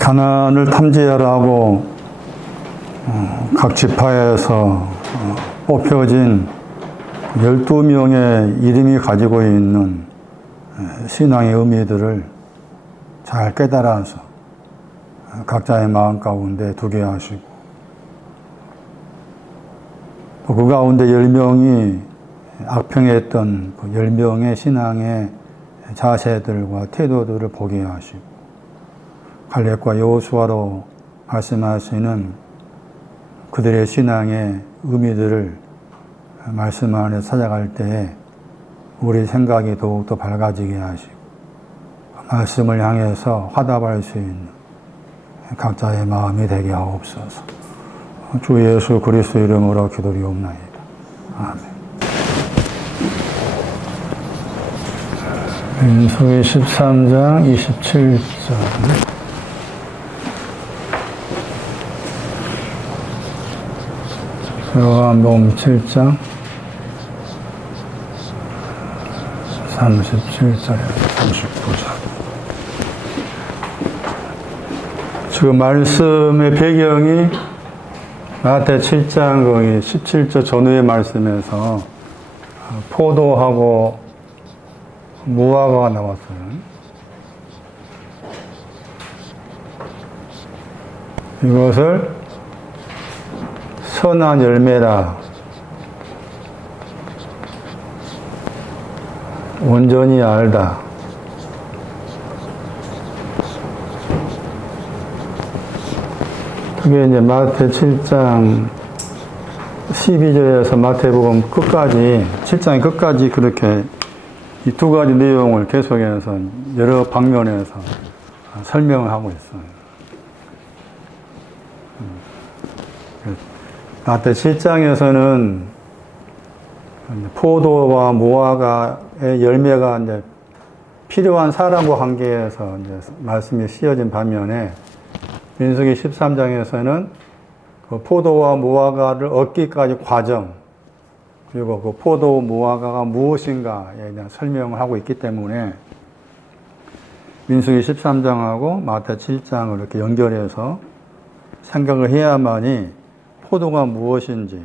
가나안을 탐지하라고 각 지파에서 뽑혀진 12명의 이름이 가지고 있는 신앙의 의미들을 잘 깨달아서 각자의 마음 가운데 두게 하시고, 또 그 가운데 10명이 악평했던 그 10명의 신앙의 자세들과 태도들을 보게 하시고, 갈렙과 여호수아로 말씀하시는 그들의 신앙의 의미들을 말씀 안에 찾아갈 때에 우리 생각이 더욱더 밝아지게 하시고, 말씀을 향해서 화답할 수 있는 각자의 마음이 되게 하옵소서. 주 예수 그리스도 이름으로 기도리옵나이다. 아멘. 민수기 13장 27절. 요한복음 7장 37절에서 39절. 지금 말씀의 배경이 마태 7장 거기 17절 전후의 말씀에서 포도하고 무화과가 나왔어요. 이것을 선한 열매라 온전히 알다. 그게 이제 마태 7장 12절에서 마태복음 끝까지, 7장의 끝까지 그렇게 이 두 가지 내용을 계속해서 여러 방면에서 설명을 하고 있어요. 마태 7장에서는 포도와 무화과의 열매가 이제 필요한 사람과 관계에서 이제 말씀이 씌어진 반면에, 민수기 13장에서는 그 포도와 무화과를 얻기까지 과정, 그리고 그 포도 무화과가 무엇인가에 대한 설명을 하고 있기 때문에 민수기 13장하고 마태 7장을 이렇게 연결해서 생각을 해야만이 포도가 무엇인지,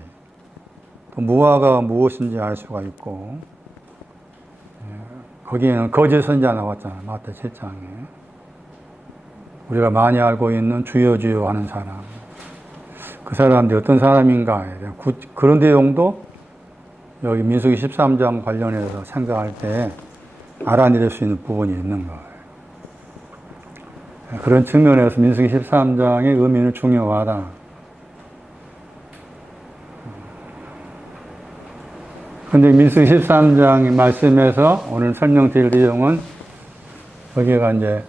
또 무화과가 무엇인지 알 수가 있고, 거기에는 거짓 선지자 나왔잖아요. 마태 7장에. 우리가 많이 알고 있는 주여 주여 하는 사람, 그 사람들이 어떤 사람인가에 대한 그런 내용도 여기 민수기 13장 관련해서 생각할 때 알아낼 수 있는 부분이 있는 거예요. 그런 측면에서 민수기 13장의 의미는 중요하다. 그런데 민수기 13장 말씀에서 오늘 설명드릴 내용은 여기가 이제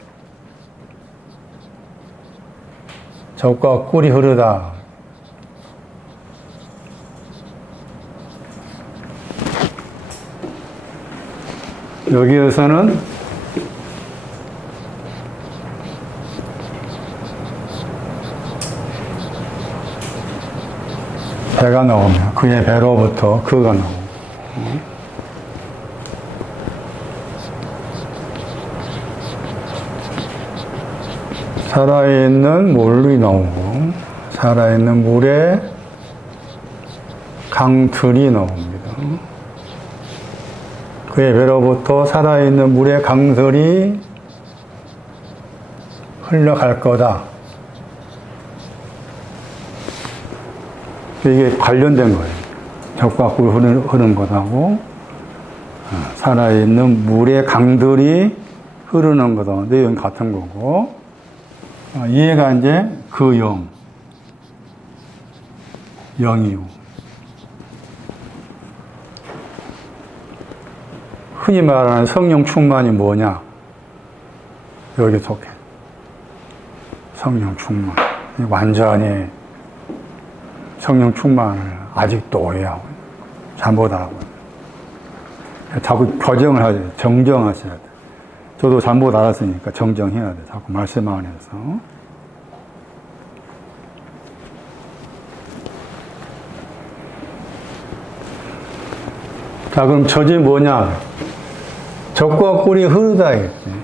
젖과 꿀이 흐르다. 여기에서는 배가 나오면 그의 배로부터 그가 나오고, 살아있는 물이 나오고, 살아있는 물에 강들이 나옵니다. 그의 배로부터 살아있는 물의 강들이 흘러갈 거다. 이게 관련된 거예요. 젖과 꿀 흐르는 것하고 살아있는 물의 강들이 흐르는 거다. 내용이 같은 거고, 이해가 이제 그 영이요. 흔히 말하는 성령 충만이 뭐냐? 여기 속해. 성령 충만. 완전히 성령 충만을 아직도 오해하고, 잘못하고. 자꾸 교정을 하죠. 정정하셔야 돼. 저도 잘못 알았으니까 정정해야 돼. 자꾸 말씀 안에서. 자, 그럼 젖이 뭐냐? 젖과 꿀이 흐르다 했지.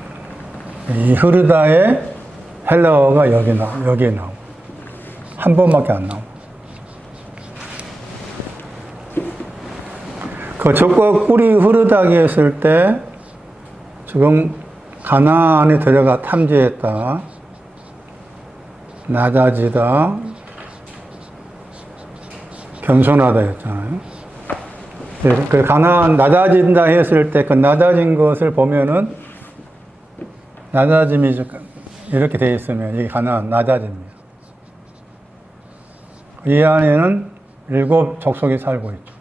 이 흐르다의 헬라어가 여기에 나오고. 한 번밖에 안 나오고. 그 젖과 꿀이 흐르다기 했을 때, 지금 가나안에 들어가 탐지했다. 낮아지다. 겸손하다 했잖아요. 그 가나안 낮아진다 했을 때 그 낮아진 것을 보면은 낮아짐이 이렇게 되어 있으면 이게 가나안 낮아집니다. 이 안에는 7 족속이 살고 있죠.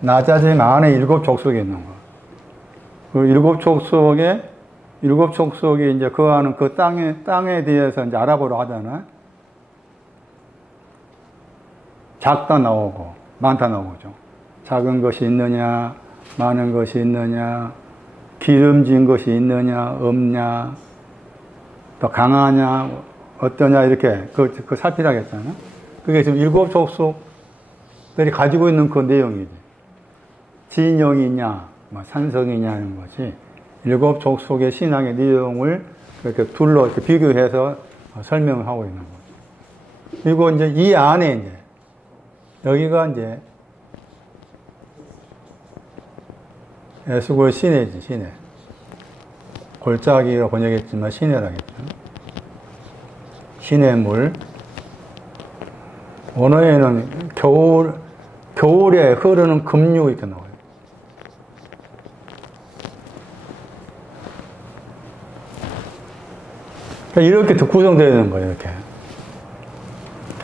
낮아짐 안에 7 족속이 있는 거예요. 그 7 족속이 이제 그 안은 그 땅에 대해서 이제 알아보러 하잖아요. 작다 나오고, 많다 나오죠. 작은 것이 있느냐, 많은 것이 있느냐, 기름진 것이 있느냐, 없냐, 또 강하냐, 어떠냐, 이렇게 그 살피라고 했잖아요. 그게 지금 7 족속들이 가지고 있는 그 내용이지. 진영이냐, 산성이냐 하는 것이 7 족속의 신앙의 내용을 이렇게 둘로 이렇게 비교해서 설명을 하고 있는 거죠. 그리고 이제 이 안에 이제, 여기가 이제 에스골 시내지, 시내. 골짜기로 번역했지만 시내라겠죠. 시내물. 원어에는 겨울에 흐르는 급류 이렇게 나와요. 이렇게 구성되어 있는 거예요, 이렇게.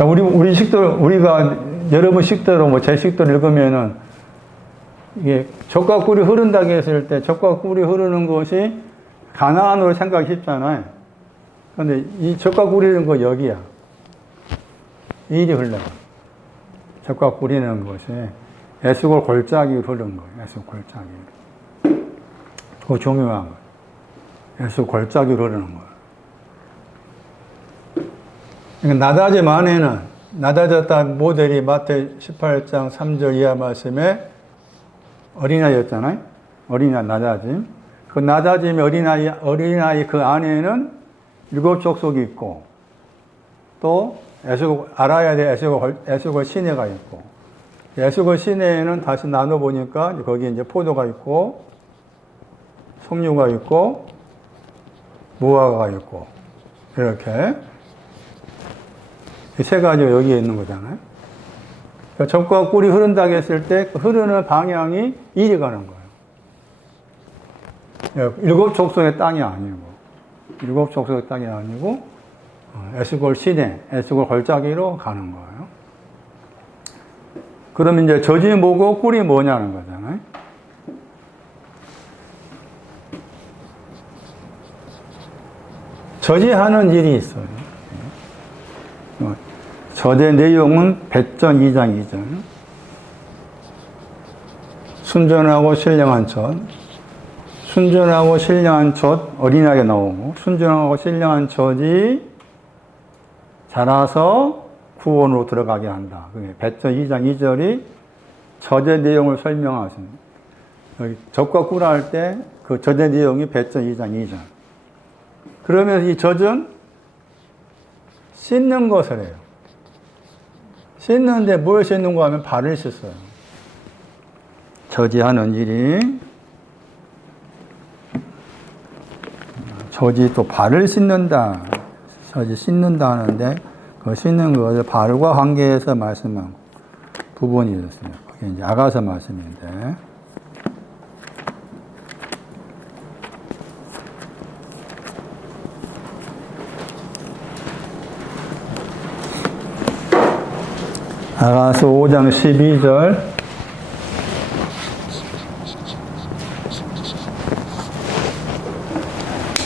우리 식들, 우리가 여러분 식대로, 뭐 제 식대로 읽으면은, 이게 젖과 꿀이 흐른다고 했을 때, 젖과 꿀이 흐르는 것이 가나안으로 생각이 쉽잖아요. 근데 이 젖과 꿀이는 거 여기야. 이리 흘러요. 젖과 꿀이는 것이 에스골 골짜기로 흐르는 거예요. 에스골 골짜기로. 그거 중요한 거예요. 에스골 골짜기로 흐르는 거예요. 그러니까 낮아짐 안에는, 낮아졌다 모델이 마태 18장 3절 이하 말씀에 어린아이였잖아요. 어린아이 낮아짐. 그 낮아짐의 어린아이 그 안에는 7 족속이 있고, 또 알아야 될 에스골 시내가 있고, 에스골 시내에는 다시 나눠보니까 거기 이제 포도가 있고, 석류가 있고, 무화과가 있고, 이렇게. 이 3가지가 여기에 있는 거잖아요. 그러니까 젖과 꿀이 흐른다고 했을 때 그 흐르는 방향이 이리 가는 거예요. 7 족속의 땅이 아니고, 7 족속의 땅이 아니고, 에스골 시내, 에스골 골짜기로 가는 거예요. 그러면 이제 젖이 뭐고 꿀이 뭐냐는 거잖아요. 젖이 하는 일이 있어요. 젖의 내용은 배전 2장 2절. 순전하고 신령한 젖. 순전하고 신령한 젖, 어린아이가 나오고, 순전하고 신령한 젖이 자라서 구원으로 들어가게 한다. 배전 2장 2절이 젖의 내용을 설명하십니다. 여기 젖과 꿀 할 때 그 젖의 내용이 배전 2장 2절. 그러면 이 젖은 씻는 것을 해요. 씻는데 뭘 씻는가 하면 발을 씻어요. 젖이 하는 일이, 젖이 또 발을 씻는다. 젖이 씻는다 하는데, 그 씻는 것을 발과 관계해서 말씀한 부분이 있었어요. 그게 이제 아가서 말씀인데. 아가서 5장 12절.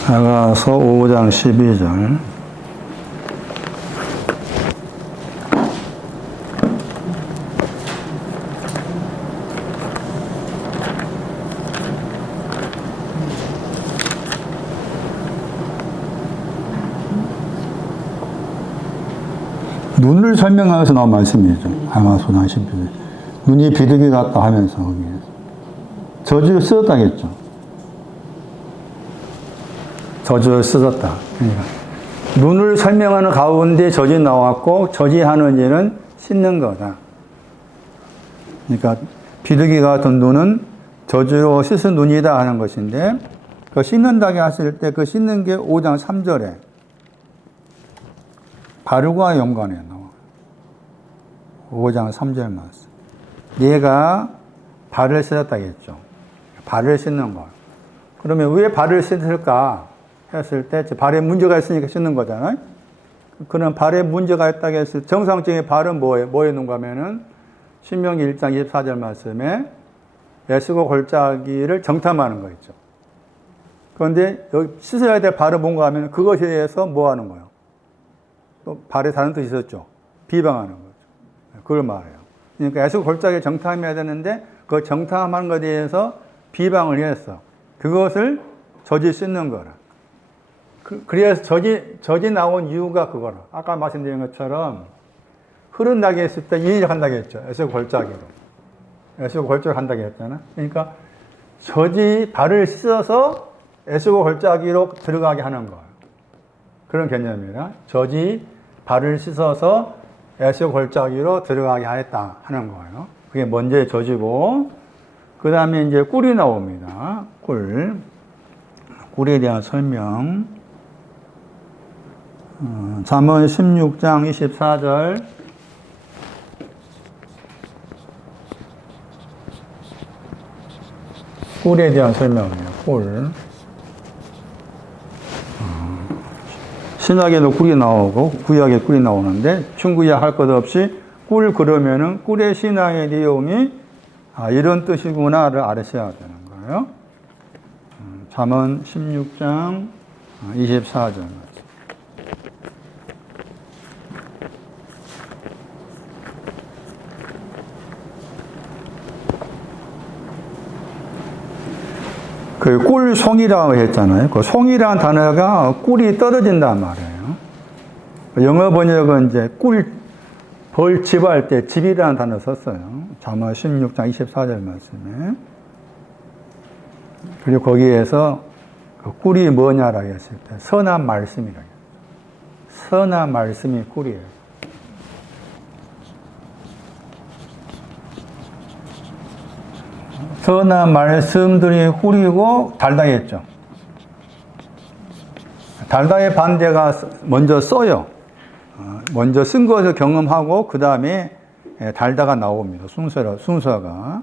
아가서 5장 12절. 눈을 설명하면서 나온 말씀이죠. 아가서 5장 12절. 눈이 비둘기 같다 하면서 거기에서 저주를 쓰었다겠죠. 저주를 쓰었다. 그러니까 눈을 설명하는 가운데 저지 나왔고, 저지하는 일은 씻는 거다. 그러니까 비둘기가 같은 눈은 저주로 씻은 눈이다 하는 것인데, 그 씻는다고 하실 때 그 씻는 게 5장 3절에 발과 연관해 나와. 5장 3절 말씀. 얘가 발을 씻었다겠죠. 발을 씻는 거. 그러면 왜 발을 씻을까 했을 때 발에 문제가 있으니까 씻는 거잖아요. 그런 발에 문제가 있다고 했을 때 정상적인 발은 뭐에 있는가 하면은 신명기 1장 24절 말씀에 애쓰고 골짜기를 정탐하는 거 있죠. 그런데 여기 씻어야 될 발은 뭔가 하면 그것에 대해서 뭐 하는 거예요? 또 발에 다른 뜻이 있었죠. 비방하는 거죠. 그걸 말해요. 그러니까 애쓰고 골짜기를 정탐해야 되는데 그 정탐하는 것에 대해서 비방을 했어. 그것을 저지 씻는 거라. 그래서 저지 나온 이유가 그거라. 아까 말씀드린 것처럼 흐른다고 했을 때 인위를 한다고 했죠. 애쓰고 골짜기로. 애쓰고 골짜기로 한다고 했잖아. 그러니까 저지 발을 씻어서 애쓰고 골짜기로 들어가게 하는 거예요. 그런 개념이라. 저지 발을 씻어서 애쓰고 골짜기로 들어가게 하였다 하는 거예요. 그게 먼저의 저지고, 그 다음에 이제 꿀이 나옵니다. 꿀에 대한 설명. 잠언 16장 24절. 꿀에 대한 설명이에요. 꿀. 신약에도 꿀이 나오고 구약에 꿀이 나오는데 충구약 할 것 없이 꿀 그러면은 꿀의 신앙의 내용이 이런 뜻이구나를 알으셔야 되는 거예요. 잠언 16장 24절. 그 꿀송이라고 했잖아요. 그 송이라는 단어가 꿀이 떨어진단 말이에요. 영어 번역은 이제 벌집할 때 집이라는 단어 썼어요. 잠언 16장 24절 말씀에. 그리고 거기에서 그 꿀이 뭐냐라고 했을 때 선한 말씀이라고 했어요. 선한 말씀이 꿀이에요. 선한 말씀들이 꿀이고 달다했죠. 달다의 반대가 먼저 써요. 먼저 쓴 것을 경험하고 그 다음에 달다가 나옵니다. 순서가.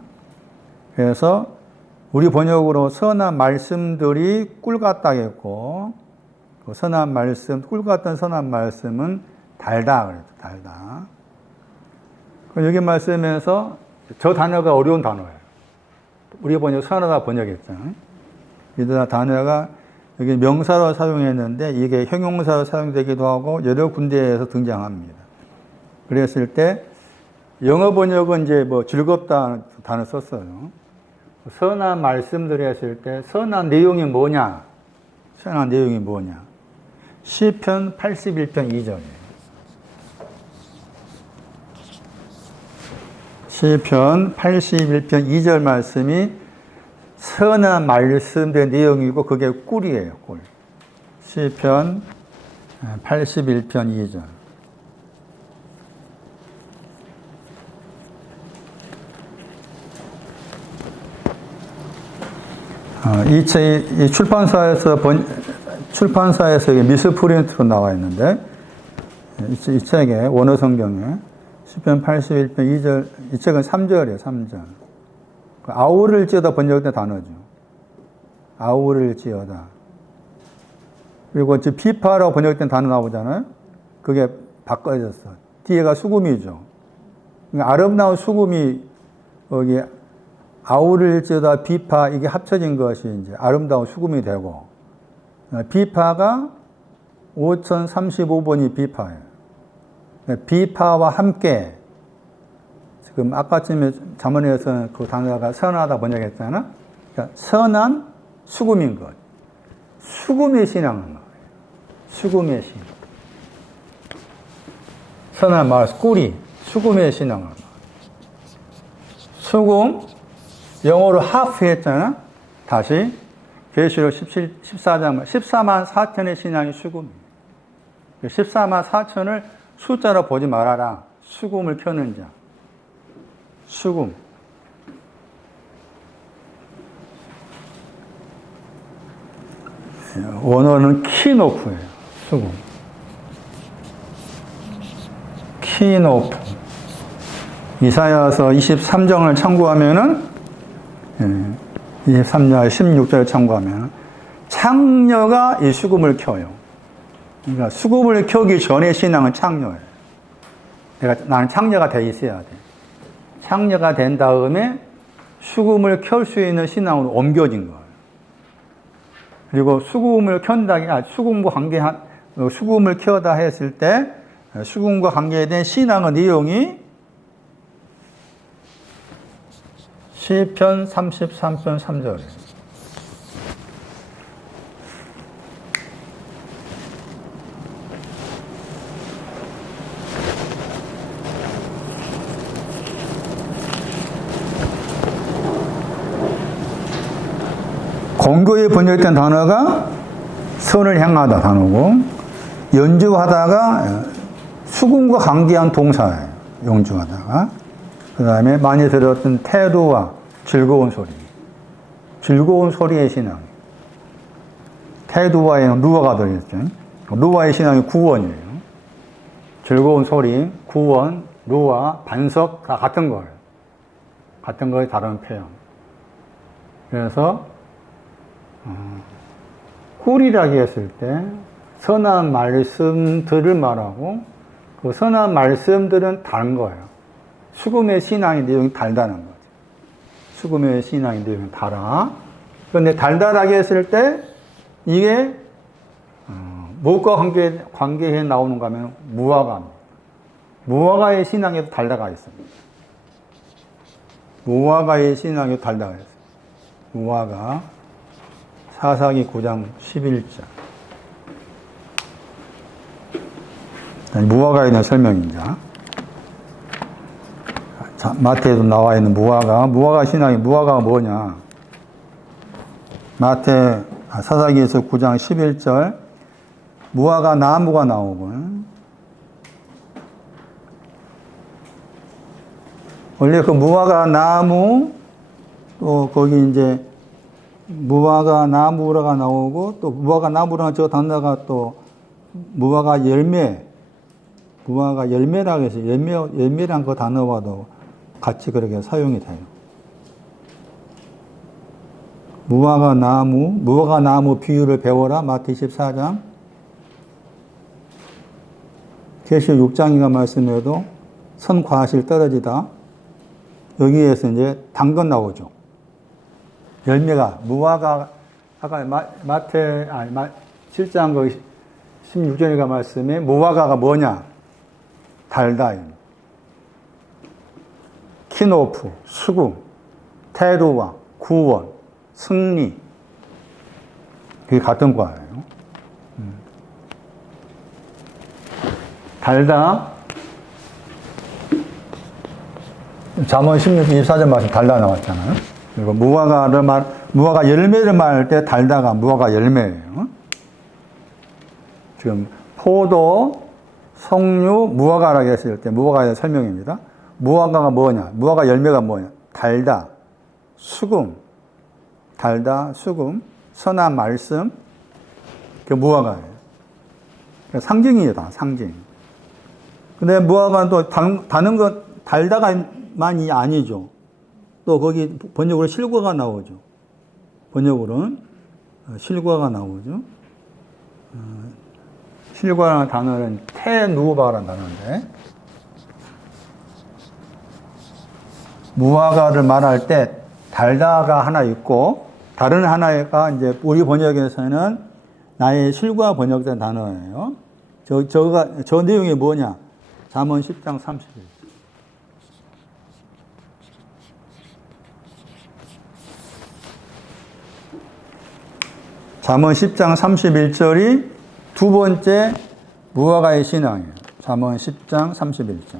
그래서 우리 번역으로 선한 말씀들이 꿀 같다겠고, 그 선한 말씀, 꿀 같은 선한 말씀은 달다 그랬죠. 달다. 여기 말씀에서 저 단어가 어려운 단어예요. 우리 번역 선하다 번역했잖아요. 이 단어가 여기 명사로 사용했는데 이게 형용사로 사용되기도 하고 여러 군데에서 등장합니다. 그랬을 때 영어 번역은 이제 뭐 즐겁다 단어 썼어요. 선한 말씀들이 했을 때 선한 내용이 뭐냐? 선한 내용이 뭐냐? 시편 81편 2절이에요. 시편 81편 2절 말씀이 선한 말씀의 내용이고 그게 꿀이에요. 꿀. 시편 81편 2절. 이 출판사에서 미스프린트로 나와 있는데 이 책에 원어 성경에 시편 81편 2절, 이 책은 3절이에요, 3절. 아우를 지어다 번역된 단어죠. 아우를 지어다. 그리고 지금 비파라고 번역된 단어 나오잖아요. 그게 바꿔졌어. 뒤에가 수금이죠. 그러니까 아름다운 수금이 여기 아우를 지어다 비파 이게 합쳐진 것이 이제 아름다운 수금이 되고, 비파가 5035번이 비파예요. 비파와 함께, 지금 아까쯤에 잠언에서 그 단어가 선하다 번역했잖아. 그러니까 선한 수금인 것. 수금의 신앙인 거예요. 수금의 신앙. 선한 말, 꿀이 수금의 신앙을. 수금, 영어로 하프 했잖아. 다시 계시록 14장 14만 4천의 신앙이 수금이에요. 14만 4천을 숫자로 보지 말아라. 수금을 켜는 자. 수금. 원어는 키노프예요. 수금. 키노프. 이사야서 23장을 참고하면은 23장 16절을 참고하면 창녀가 이 수금을 켜요. 그러니까 수금을 켜기 전에 신앙은 창녀예요. 나는 창녀가 돼 있어야 돼. 창녀가 된 다음에 수금을 켤 수 있는 신앙으로 옮겨진 거예요. 그리고 수금을 수금을 켜다 했을 때 수금과 관계된 신앙의 내용이 시편 33편 3절이에요. 공교에 번역된 단어가 선을 향하다 단어고, 연주하다가 수금과 관계한 동사예요. 연주하다가. 그 다음에 많이 들었던 태도와 즐거운 소리. 즐거운 소리의 신앙. 태도와의 루아가 들어있죠. 루아의 신앙이 구원이에요. 즐거운 소리, 구원, 루아, 반석 다 같은 거예요. 같은 거에 다른 표현. 그래서 꿀이라고 했을 때 선한 말씀들을 말하고 그 선한 말씀들은 다른 거예요. 수금의 신앙의 내용이 달다는 거죠. 수금의 신앙의 내용이 달아. 그런데 달달하게 했을 때 이게 무엇과 관계해 나오는가 하면 무화과입니다. 무화과의 신앙에도 달다가 있습니다. 무화과의 신앙에도 달다가 있습니다. 무화과 사사기 9장 11절. 무화과에 대한 설명입니다. 자, 마태에도 나와 있는 무화과 신앙이 무화과가 뭐냐? 사사기에서 9장 11절 무화과 나무가 나오고, 원래 그 무화과 나무 또 거기 이제 무화과 나무라가 나오고, 또 무화과 나무라는 저 단어가 또 무화과 열매라고 해서 열매란 그 단어와도 같이 그렇게 사용이 돼요. 무화과 나무 비유를 배워라. 마태 14장. 계시록 6장인가 말씀에도 선과실 떨어지다. 여기에서 이제 당근 나오죠. 열매가, 무화과, 아까 7장 그 16절인가 말씀에 무화과가 뭐냐? 달다. 키노프, 수금, 테루와, 구원, 승리. 그게 같은 과예요. 달다. 잠언 16, 24절 말씀 달다 나왔잖아요. 그리고 무화과 열매를 말할 때 달다가 무화과 열매예요. 지금 포도, 석류, 무화과라고 했을 때 무화과의 설명입니다. 무화과가 뭐냐? 무화과 열매가 뭐냐? 달다, 수금, 선한 말씀, 그 무화과예요. 상징이에요, 상징. 근데 무화과는 또 다른 것, 달다가만이 아니죠. 또 거기 번역으로 실과가 나오죠. 번역으로는 실과가 나오죠. 실과라는 단어는 테누바라는 단어인데, 무화과를 말할 때 달다가 하나 있고, 다른 하나가 이제 우리 번역에서는 나의 실과 번역된 단어예요. 저 내용이 뭐냐? 잠언 10장 31절. 잠언 10장 31절이 두 번째 무화과의 신앙이에요. 잠언 10장 31절.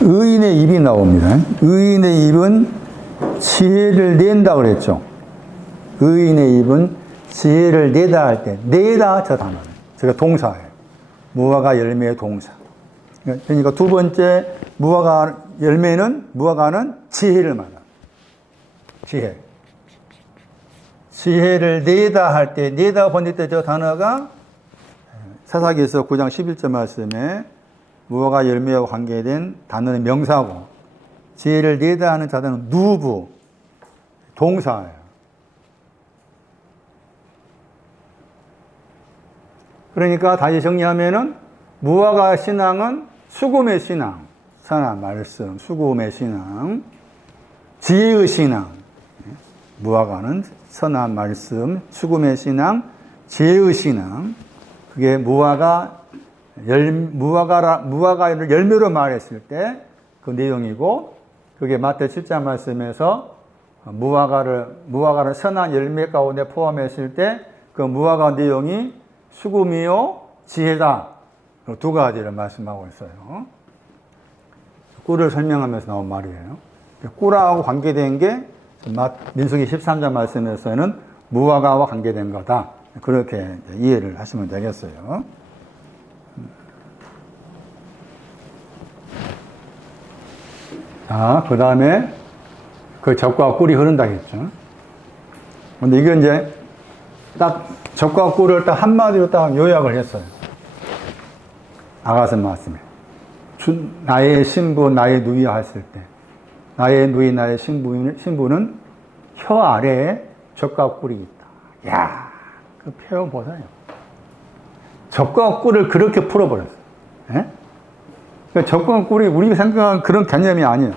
의인의 입이 나옵니다. 의인의 입은 지혜를 낸다 그랬죠. 의인의 입은 지혜를 내다 할 때, 내다 저 단어는. 제가 동사예요. 무화과 열매의 동사. 그러니까 두 번째 무화과 열매는, 무화과는 지혜를 말합니다. 지혜. 지혜를 내다 할 때, 내다 번질 때 저 단어가 사사기에서 9장 11절 말씀에 무화과 열매와 관계된 단어는 명사고, 지혜를 내다 하는 자들은 누부, 동사예요. 그러니까 다시 정리하면은 무화과 신앙은 수금의 신앙, 선한 말씀, 수금의 신앙, 지혜의 신앙. 무화과는 선한 말씀, 수금의 신앙, 지혜의 신앙. 그게 무화과를 열매로 말했을 때 그 내용이고, 그게 마태 7장 말씀에서 무화과를 선한 열매 가운데 포함했을 때 그 무화과 내용이 수금이요 지혜다. 두 가지를 말씀하고 있어요. 꿀을 설명하면서 나온 말이에요. 꿀하고 관계된 게 민수기 13장 말씀에서는 무화과와 관계된 거다. 그렇게 이해를 하시면 되겠어요. 자, 그 다음에 그 젖과 꿀이 흐른다 했죠. 근데 이게 이제 딱 젖과 꿀을 딱 한마디로 딱 요약을 했어요. 아가서 말씀에. 나의 신부, 나의 누이 했을 때. 나의 누이, 나의 신부는 혀 아래에 젖과 꿀이 있다. 야, 그 표현 보세요. 젖과 꿀을 그렇게 풀어버렸어요. 예? 그러니까 젖과 꿀이 우리가 생각하는 그런 개념이 아니에요.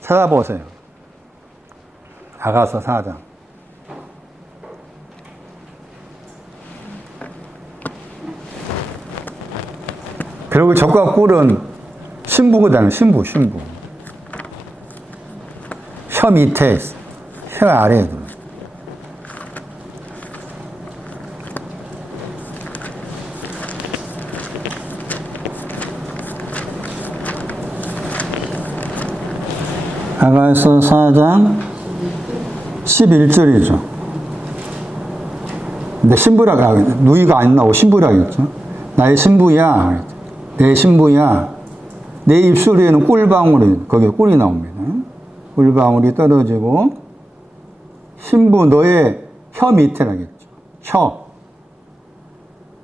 찾아보세요. 아가서 4장. 그리고 젖과 꿀은 신부거든요. 신부. 혀 밑에 있어. 혀 아래에도. 아가서 4장 11절이죠. 근데 누이가 안 나오고 신부라겠죠. 나의 신부야. 내 신부야. 내 입술 위에는 꿀방울이, 거기에 꿀이 나옵니다. 꿀방울이 떨어지고, 신부 너의 혀 밑에라겠죠. 혀.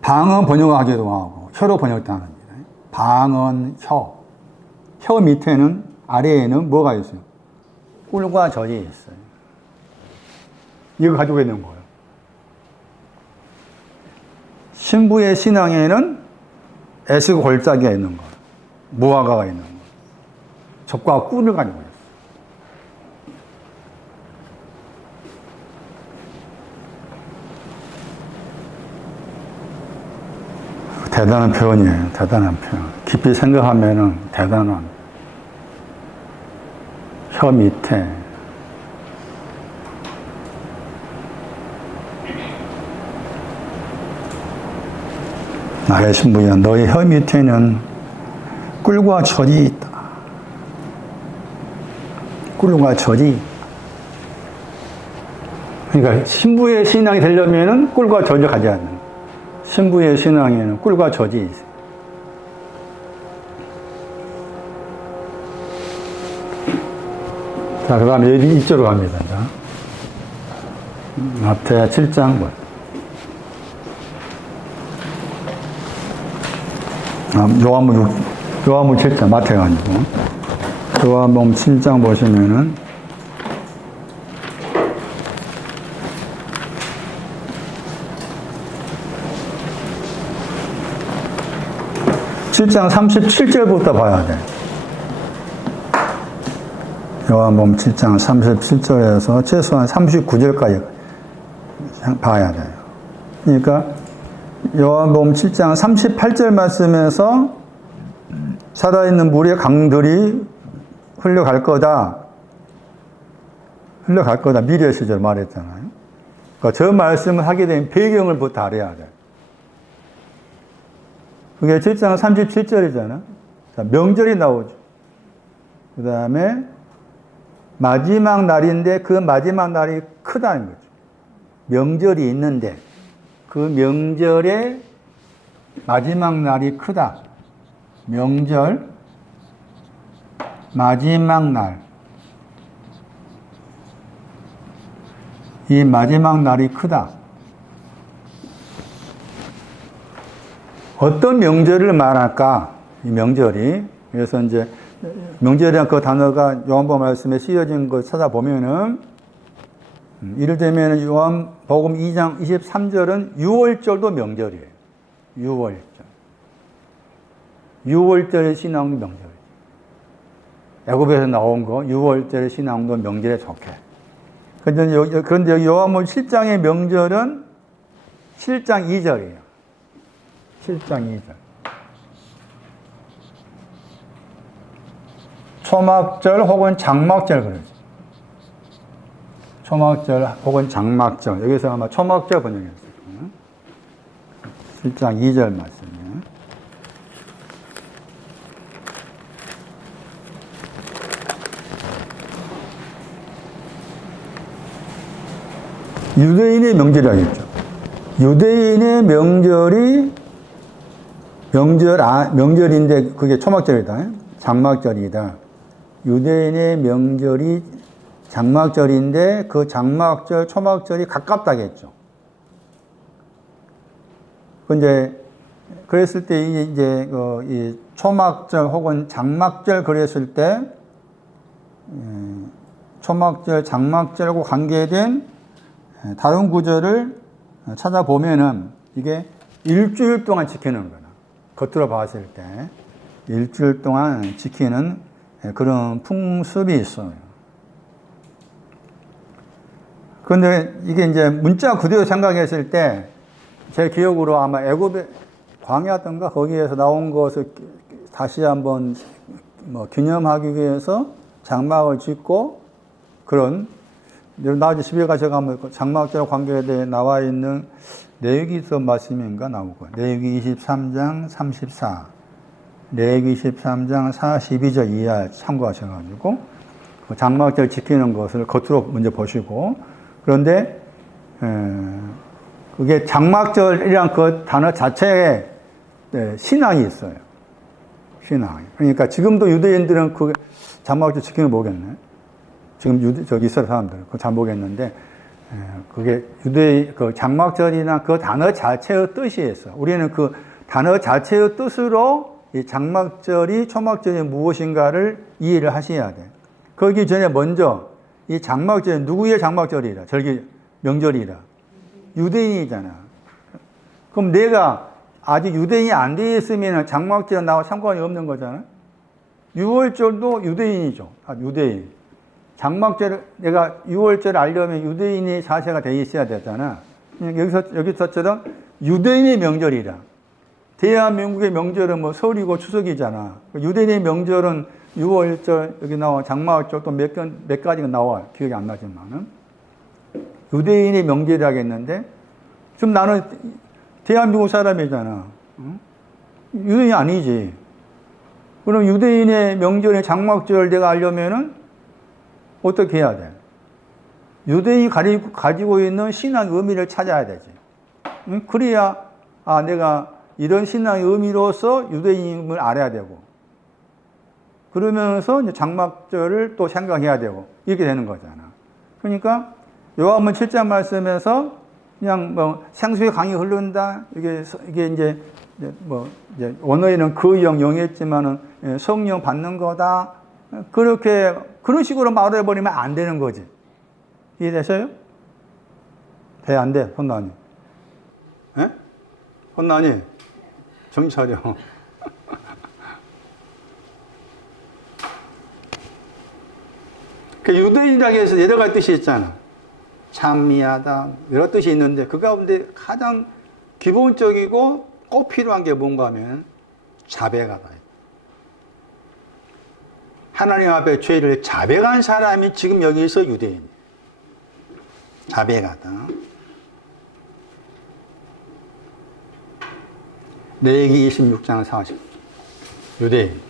방언 번역하기도 하고, 혀로 번역도 합니다. 방언, 혀. 혀 밑에는, 아래에는 뭐가 있어요? 꿀과 젖이 있어요. 이거 가지고 있는 거예요. 신부의 신앙에는 에스 골짜기가 있는 거예요. 무화과가 있는 거예요. 젖과 꿀을 가지고 있어요. 대단한 표현이에요. 대단한 표현. 깊이 생각하면은 대단한. 혀 밑에. 나의 신부야, 너의 혀 밑에는 꿀과 젖이 있다. 꿀과 젖이. 그러니까 신부의 신앙이 되려면은 꿀과 젖을 가져야 된다. 신부의 신앙에는 꿀과 젖이 있어요. 자, 그 다음에 여기 이쪽으로 갑니다. 마태 7장 뭐. 요한복음 7장, 마태가 아니고. 요한복음 7장 보시면은, (7장) 37절부터 봐야 돼. 요한복음 7장 37절에서 최소한 39절까지 봐야 돼요. 그러니까 요한복음 7장 38절 말씀에서 살아있는 물의 강들이 흘러갈 거다. 미래 시절 말했잖아요. 그러니까 저 말씀을 하게 된 배경을부터 알아야 돼요. 그게 7장 37절이잖아. 자, 명절이 나오죠. 그 다음에 마지막 날인데 그 마지막 날이 크다는 거죠. 명절이 있는데 그 명절의 마지막 날이 크다. 명절 마지막 날. 이 마지막 날이 크다. 어떤 명절을 말할까? 이 명절이. 그래서 이제 명절이란 그 단어가 요한복음 말씀에 쓰여진 걸 찾아보면은 이를테면 요한복음 2장 23절은 6월절도 명절이에요. 6월절. 6월절의 신앙도 명절이에요. 애굽에서 나온 거 6월절의 신앙도 명절에 속해. 그런데 여기 요한복음 7장의 명절은 7장 2절이에요. 7장 2절. 초막절 혹은 장막절 그러죠. 초막절 혹은 장막절. 여기서 아마 초막절 번역했어요. 7장 2절 말씀이에요. 유대인의 명절이라겠죠. 유대인의 명절인데 그게 초막절이다. 장막절이다. 유대인의 명절이 장막절인데 그 장막절, 초막절이 가깝다겠죠. 근데 그랬을 때 이제 이 초막절 혹은 장막절 그랬을 때 초막절, 장막절하고 관계된 다른 구절을 찾아보면은 이게 일주일 동안 지키는 거다. 겉으로 봤을 때 일주일 동안 지키는 그런 풍습이 있어요. 그런데 이게 이제 문자 그대로 생각했을 때 제 기억으로 아마 애굽의 광야던가 거기에서 나온 것을 다시 한번 기념하기 위해서 장막을 짓고 그런 나중에 집에 가셔가면 장막절과 관계에 나와 있는 레위기서 말씀인가 나오고 레위기 23장 34 레위기 23장 42절 이하 참고하셔가지고 장막절 지키는 것을 겉으로 먼저 보시고 그런데 그게 장막절이란 그 단어 자체에 신앙이 있어요. 신앙이. 그러니까 지금도 유대인들은 그 장막절 지키는 거 모르겠네. 지금 저기 이스라엘 사람들 그거 잘 모르겠는데 그게 그 장막절이나 그 단어 자체의 뜻이 있어. 우리는 그 단어 자체의 뜻으로 이 장막절이 초막절이 무엇인가를 이해를 하셔야 돼. 거기 전에 먼저 이 장막절이 누구의 장막절이라? 절기 명절이라. 유대인이잖아. 그럼 내가 아직 유대인이 안 돼 있으면 장막절 나와 상관이 없는 거잖아. 6월절도 유대인이죠. 유대인. 장막절 내가 6월절 알려면 유대인이 자세가 돼 있어야 되잖아. 여기서처럼 유대인의 명절이라. 대한민국의 명절은 뭐 설이고 추석이잖아. 유대인의 명절은 6월절 여기 나와 장막절 또 몇 가지가 나와 기억이 안 나지만은 유대인의 명절이라겠는데 지금 나는 대한민국 사람이잖아. 응? 유대인이 아니지. 그럼 유대인의 명절의 장막절 내가 알려면은 어떻게 해야 돼? 유대인이 가지고 있는 신앙의 의미를 찾아야 되지. 응? 그래야 내가 이런 신앙의 의미로서 유대인임을 알아야 되고 그러면서 이제 장막절을 또 생각해야 되고 이렇게 되는 거잖아. 그러니까 요한복음 7장 말씀에서 그냥 생수의 강이 흐른다. 이게 이제 원어에는 그 영했지만은 성령 받는 거다. 그런 식으로 말을 해버리면 안 되는 거지. 이해되세요? 돼, 안 돼, 혼나니? 에? 혼나니? 정신 차려. 그 유대인이라고 해서 여러 가지 뜻이 있잖아. 찬미하다, 여러 뜻이 있는데 그 가운데 가장 기본적이고 꼭 필요한 게 뭔가 하면 자백하다. 하나님 앞에 죄를 자백한 사람이 지금 여기서 유대인이에요. 자백하다. 레위기 26장 40. 유대인.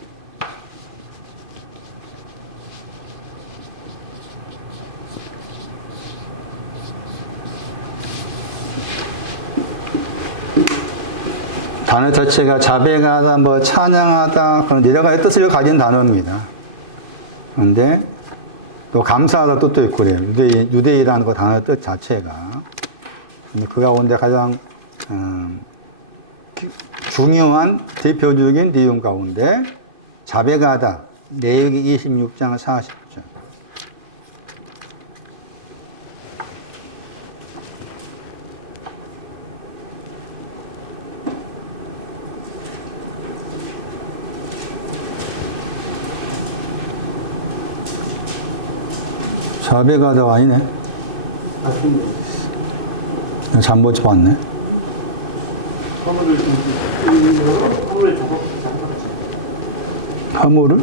단어 자체가 자백하다, 뭐 찬양하다, 그런 여러 가지 뜻을 가진 단어입니다. 그런데 또 감사하다 뜻도 있고 그래요. 유대이라는 그 단어 뜻 자체가. 그 가운데 가장 중요한 대표적인 내용 가운데 자백하다, 레위기 26장 40절. 자백하다가 아니네. 잘못 봤네. 허물을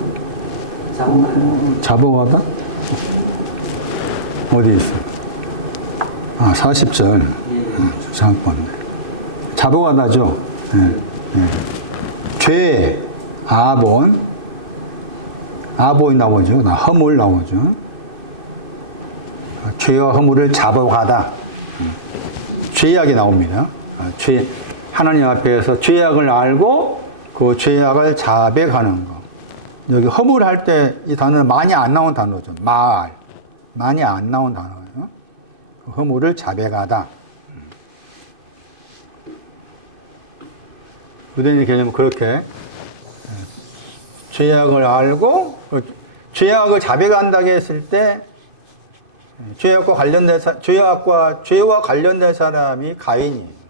잡아가다? 어디 있어? 아, 40절. 잘못 봤네. 잡아가다죠. 죄, 아본이 나오죠. 허물 나오죠. 죄와 허물을 잡아가다. 죄악이 나옵니다. 하나님 앞에서 죄악을 알고 그 죄악을 자백하는 거. 여기 허물할 때 이 단어는 많이 안 나온 단어죠. 많이 안 나온 단어예요. 허물을 자백하다. 유대인의 개념은 그렇게 죄악을 알고 죄악을 자백한다고 했을 때 죄와 관련된 사람이 가인이에요.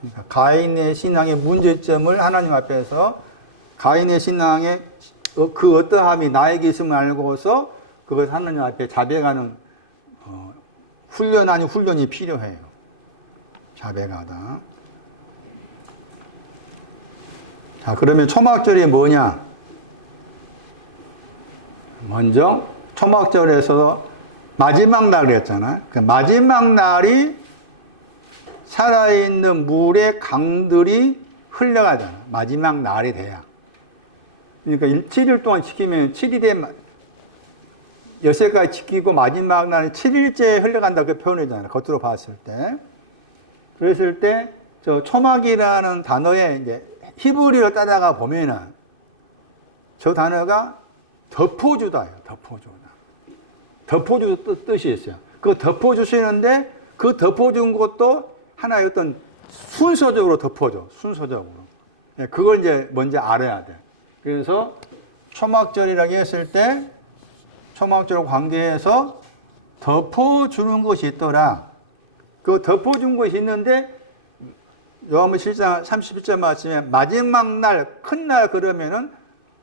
그러니까 가인의 신앙의 문제점을 하나님 앞에서 가인의 신앙의 그 어떠함이 나에게 있음을 알고서 그것을 하나님 앞에 자백하는 훈련 아닌 훈련이 필요해요. 자백하다. 자, 그러면 초막절이 뭐냐? 먼저 초막절에서 마지막 날 그랬잖아요. 그 마지막 날이 살아있는 물의 강들이 흘러가잖아. 마지막 날이 돼야. 그러니까 7일 동안 지키면 7일에 열쇠까지 지키고 마지막 날은 7일째 흘러간다. 그 표현이잖아요. 겉으로 봤을 때. 그랬을 때 저 초막이라는 단어에 이제 히브리어 따라가 보면은 저 단어가 덮어주다예요. 덮어주다. 덮어주 뜻이 있어요. 그 덮어주시는데 그 덮어준 것도 하나의 어떤 순서적으로 덮어줘. 순서적으로. 그걸 이제 먼저 알아야 돼. 그래서 초막절이라고 했을 때 초막절 관계에서 덮어주는 것이 있더라. 그 덮어준 것이 있는데 요한복음 7장 31절 말씀에 마지막 날, 큰 날 그러면은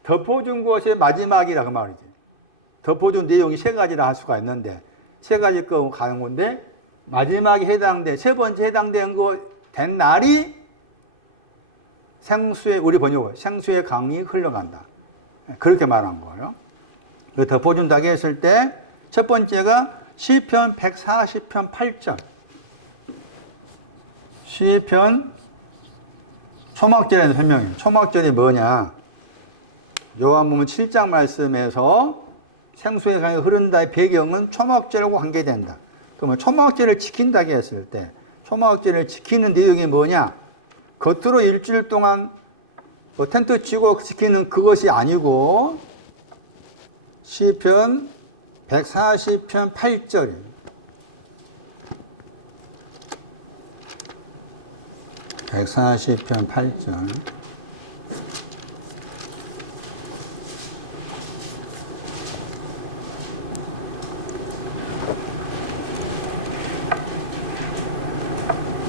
덮어준 것이 마지막이라 그 말이지. 덮어준 내용이 세 가지라 할 수가 있는데 세 가지 거 가는 건데 마지막에 해당된 세 번째 해당된 거 된 날이 생수의 우리 번역은 생수의 강이 흘러간다. 그렇게 말한 거예요. 그 덮어준다고 했을 때 첫 번째가 시편 140편 8절. 시편 초막절에서 설명해요. 초막절이 뭐냐? 요한복음 7장 말씀에서 생수의 강이 흐른다의 배경은 초막절하고 관계된다. 그러면 초막절을 지킨다고 했을 때 초막절을 지키는 내용이 뭐냐? 겉으로 일주일 동안 텐트 치고 지키는 그것이 아니고 시편 140편 8절입니다. 140편 8절.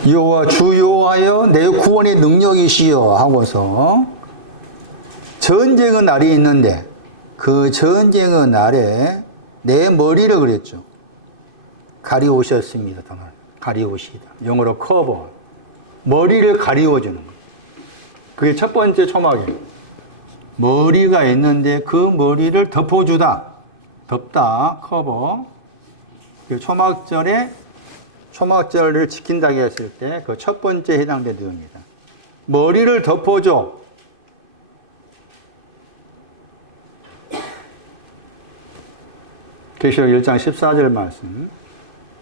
여호와 주 여호와여 내 구원의 능력이시여 하고서 전쟁의 날이 있는데 그 전쟁의 날에 내 머리를 그랬죠. 가리우셨습니다. 가리우시다. 영어로 커버. 머리를 가리워주는 거. 그게 첫 번째 초막이에요. 머리가 있는데 그 머리를 덮어주다. 덮다. 커버. 초막절을 지킨다고 했을 때 그 첫 번째 해당되는 내용입니다. 머리를 덮어줘. 계시록 1장 14절 말씀.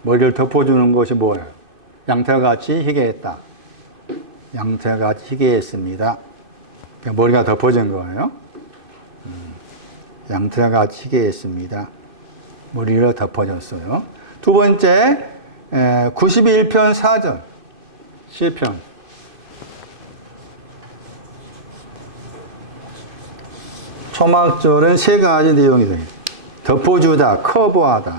머리를 덮어주는 것이 뭐예요? 양털같이 희게 했다. 양태가 지게 했습니다. 머리가 덮어진 거예요. 양태가 지게 했습니다. 머리를 덮어줬어요. 두 번째, 91편 4절. 시편. 초막절은 세 가지 내용이 돼요. 덮어주다, 커버하다.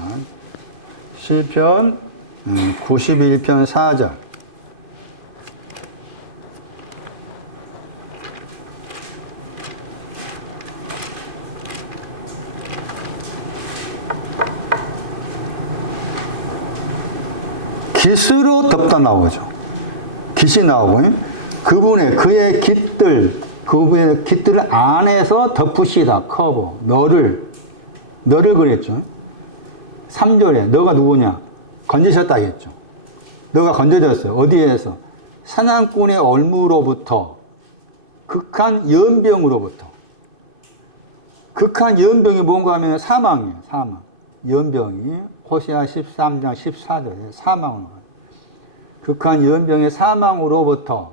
시편 91편 4절. 깃으로 덮다 나오죠. 깃이 나오고, 그의 깃들 안에서 덮으시다, 커버. 너를 그랬죠. 3절에, 너가 누구냐? 건지셨다 했죠. 너가 건져졌어요. 어디에서? 사냥꾼의 얼무로부터, 극한 연병으로부터. 극한 연병이 뭔가 하면 사망이에요, 사망. 연병이. 호세아 13장 14절에 사망으로. 극한 연병의 사망으로부터.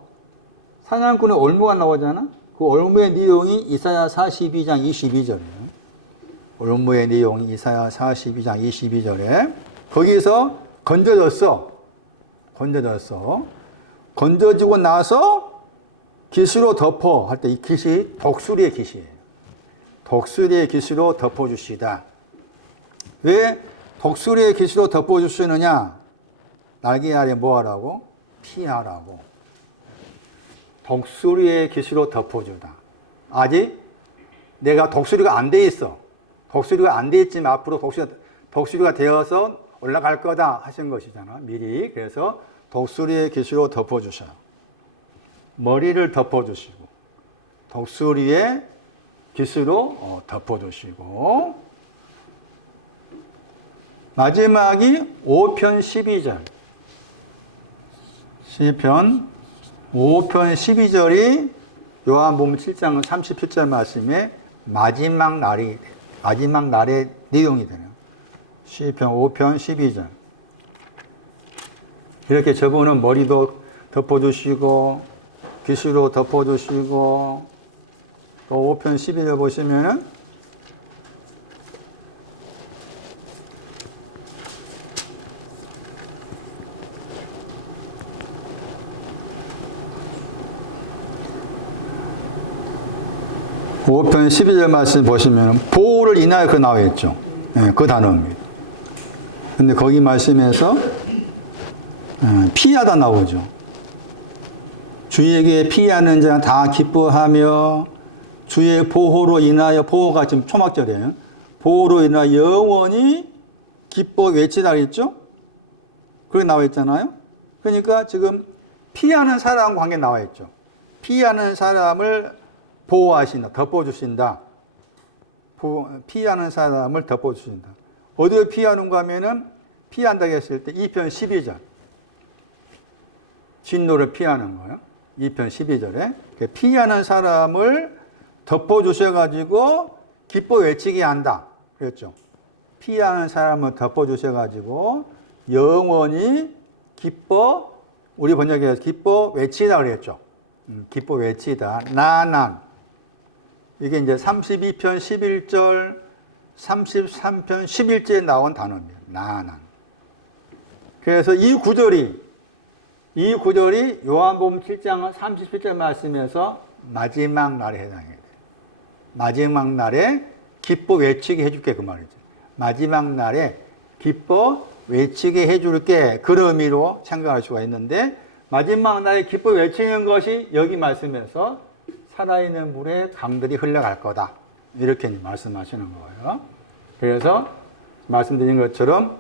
사냥꾼의 올무가 나오잖아? 그 올무의 내용이 이사야 42장 22절이에요. 올무의 내용이 이사야 42장 22절에. 거기서 건져졌어. 건져지고 나서 깃으로 덮어 할 때 이 깃이 독수리의 깃이에요. 독수리의 깃으로 덮어주시다. 왜 독수리의 깃으로 덮어주시느냐? 날개 아래 뭐 하라고? 피하라고. 독수리의 깃으로 덮어주다. 아직 내가 독수리가 안 돼 있어. 독수리가 안 돼 있지만 앞으로 독수리가 되어서 올라갈 거다 하신 것이잖아, 미리. 그래서 독수리의 깃으로 덮어주셔요. 머리를 덮어주시고, 독수리의 깃으로 덮어주시고, 마지막이 5편 12절. 시편 5편 12절이 요한복음 7장 37절 말씀에 마지막 날의 내용이 되네요. 시편 5편 12절. 이렇게 저분은 머리도 덮어주시고, 깃으로 덮어주시고, 또 5편 12절 보시면은 5편 12절 말씀 보시면 보호를 인하여 그 나와 있죠. 네, 그 단어입니다. 근데 거기 말씀에서 피하다 나오죠. 주에게 피하는 자 다 기뻐하며 주의 보호로 인하여, 보호가 지금 초막절이에요. 보호로 인하여 영원히 기뻐 외치다 그랬죠. 그렇게 나와 있잖아요. 그러니까 지금 피하는 사람과 관계 나와 있죠. 피하는 사람을 보호하신다, 덮어주신다. 피하는 사람을 덮어주신다. 어디에 피하는가 하면은, 피한다고 했을 때 2편 12절. 진노를 피하는 거예요. 2편 12절에. 피하는 사람을 덮어주셔가지고 기뻐 외치게 한다. 그랬죠. 피하는 사람을 덮어주셔가지고 영원히 기뻐, 우리 번역에서 기뻐 외치다 그랬죠. 기뻐 외치다. 나난. 이게 이제 32편 11절, 33편 11절에 나온 단어입니다. 나난. 그래서 이 구절이 요한복음 7장 37절 말씀에서 마지막 날에 해당해요. 마지막 날에 기뻐 외치게 해줄게, 그 말이죠. 마지막 날에 기뻐 외치게 해줄게, 그런 의미로 생각할 수가 있는데, 마지막 날에 기뻐 외치는 것이 여기 말씀에서 살아있는 물에 강들이 흘러갈 거다, 이렇게 말씀하시는 거예요. 그래서 말씀드린 것처럼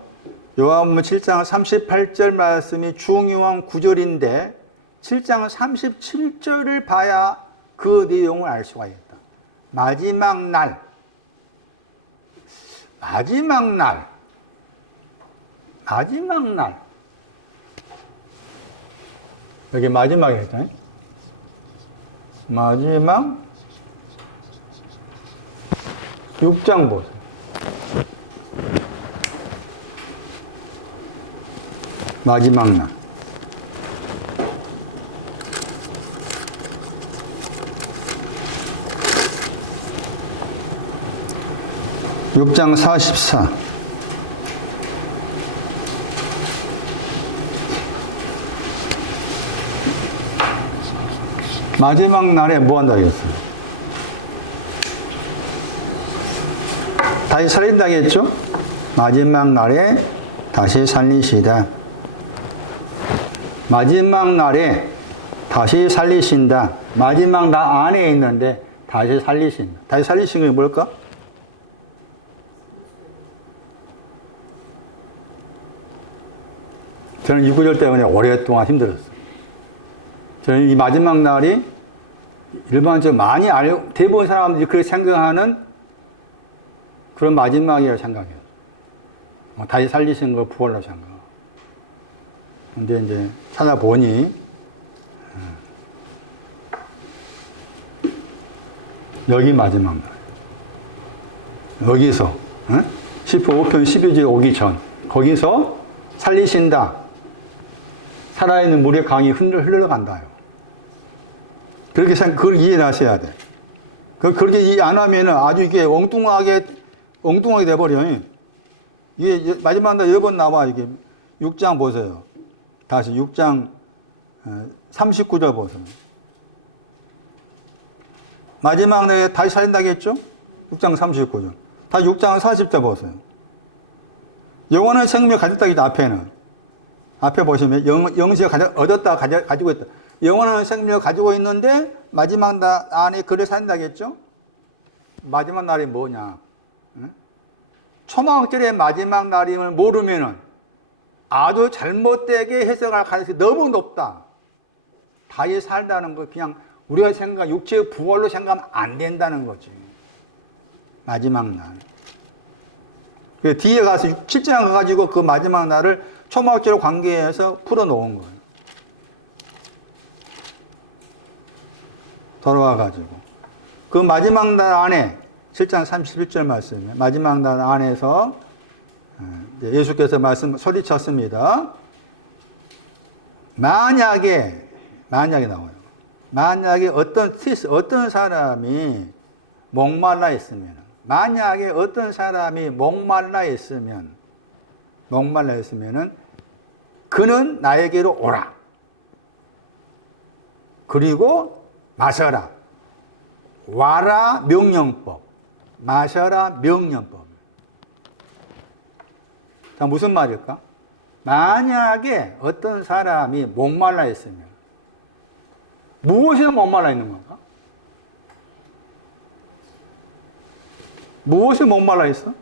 요한복음 7장 38절 말씀이 중요한 구절인데 7장 37절을 봐야 그 내용을 알 수가 있다. 마지막 날. 여기 마지막에 했잖아요. 마지막 6장 보세요. 마지막 날. 6장 44. 마지막 날에 뭐 한다 했어요? 다시 살린다 했죠? 마지막 날에 다시 살리시다. 마지막 날에 다시 살리신다. 마지막 날 안에 있는데 다시 살리신다. 다시 살리신 게 뭘까? 저는 이 구절 때문에 오랫동안 힘들었어요. 저는 이 마지막 날이 일반적으로 많이 대부분 사람들이 그렇게 생각하는 그런 마지막이라고 생각해요. 다시 살리신 걸 부활로 생각하고. 근데 이제 찾아보니, 여기 마지막 날. 여기서, 15편 12절 오기 전, 거기서 살리신다. 살아있는 물의 강이 흘러간다요. 그걸 이해를 하셔야 돼. 그렇게 이해 안 하면은 아주 이게 엉뚱하게 돼버려. 이게 마지막 날 여러 번 나와, 이게. 6장 보세요. 다시 6장 39절 보세요. 마지막 날에 다시 살린다겠죠? 6장 39절. 다시 6장 40절 보세요. 영원한 생명을 가졌다겠죠, 앞에는. 앞에 보시면 영시가 얻었다, 가지고 있다. 영원한 생명을 가지고 있는데 마지막 날 안에 그를 산다겠죠? 마지막 날이 뭐냐? 초막절의 마지막 날임을 모르면은 아주 잘못되게 해석할 가능성이 너무 높다. 다시 살다는 거 그냥 우리가 육체의 부활로 생각하면 안 된다는 거지. 마지막 날. 뒤에 가서 7장 가가지고 그 마지막 날을 초막절의 관계에서 풀어놓은 거예요. 돌아와가지고. 그 마지막 날 안에, 7장 31절 말씀에, 마지막 날 안에서 예수께서 소리쳤습니다. 만약에 나와요. 만약에 어떤 사람이 목말라 있으면, 그는 나에게로 오라. 그리고 마셔라. 와라 명령법. 마셔라 명령법. 자, 무슨 말일까? 만약에 어떤 사람이 목말라 있으면 무엇에 목말라 있는 건가? 무엇에 목말라 있어?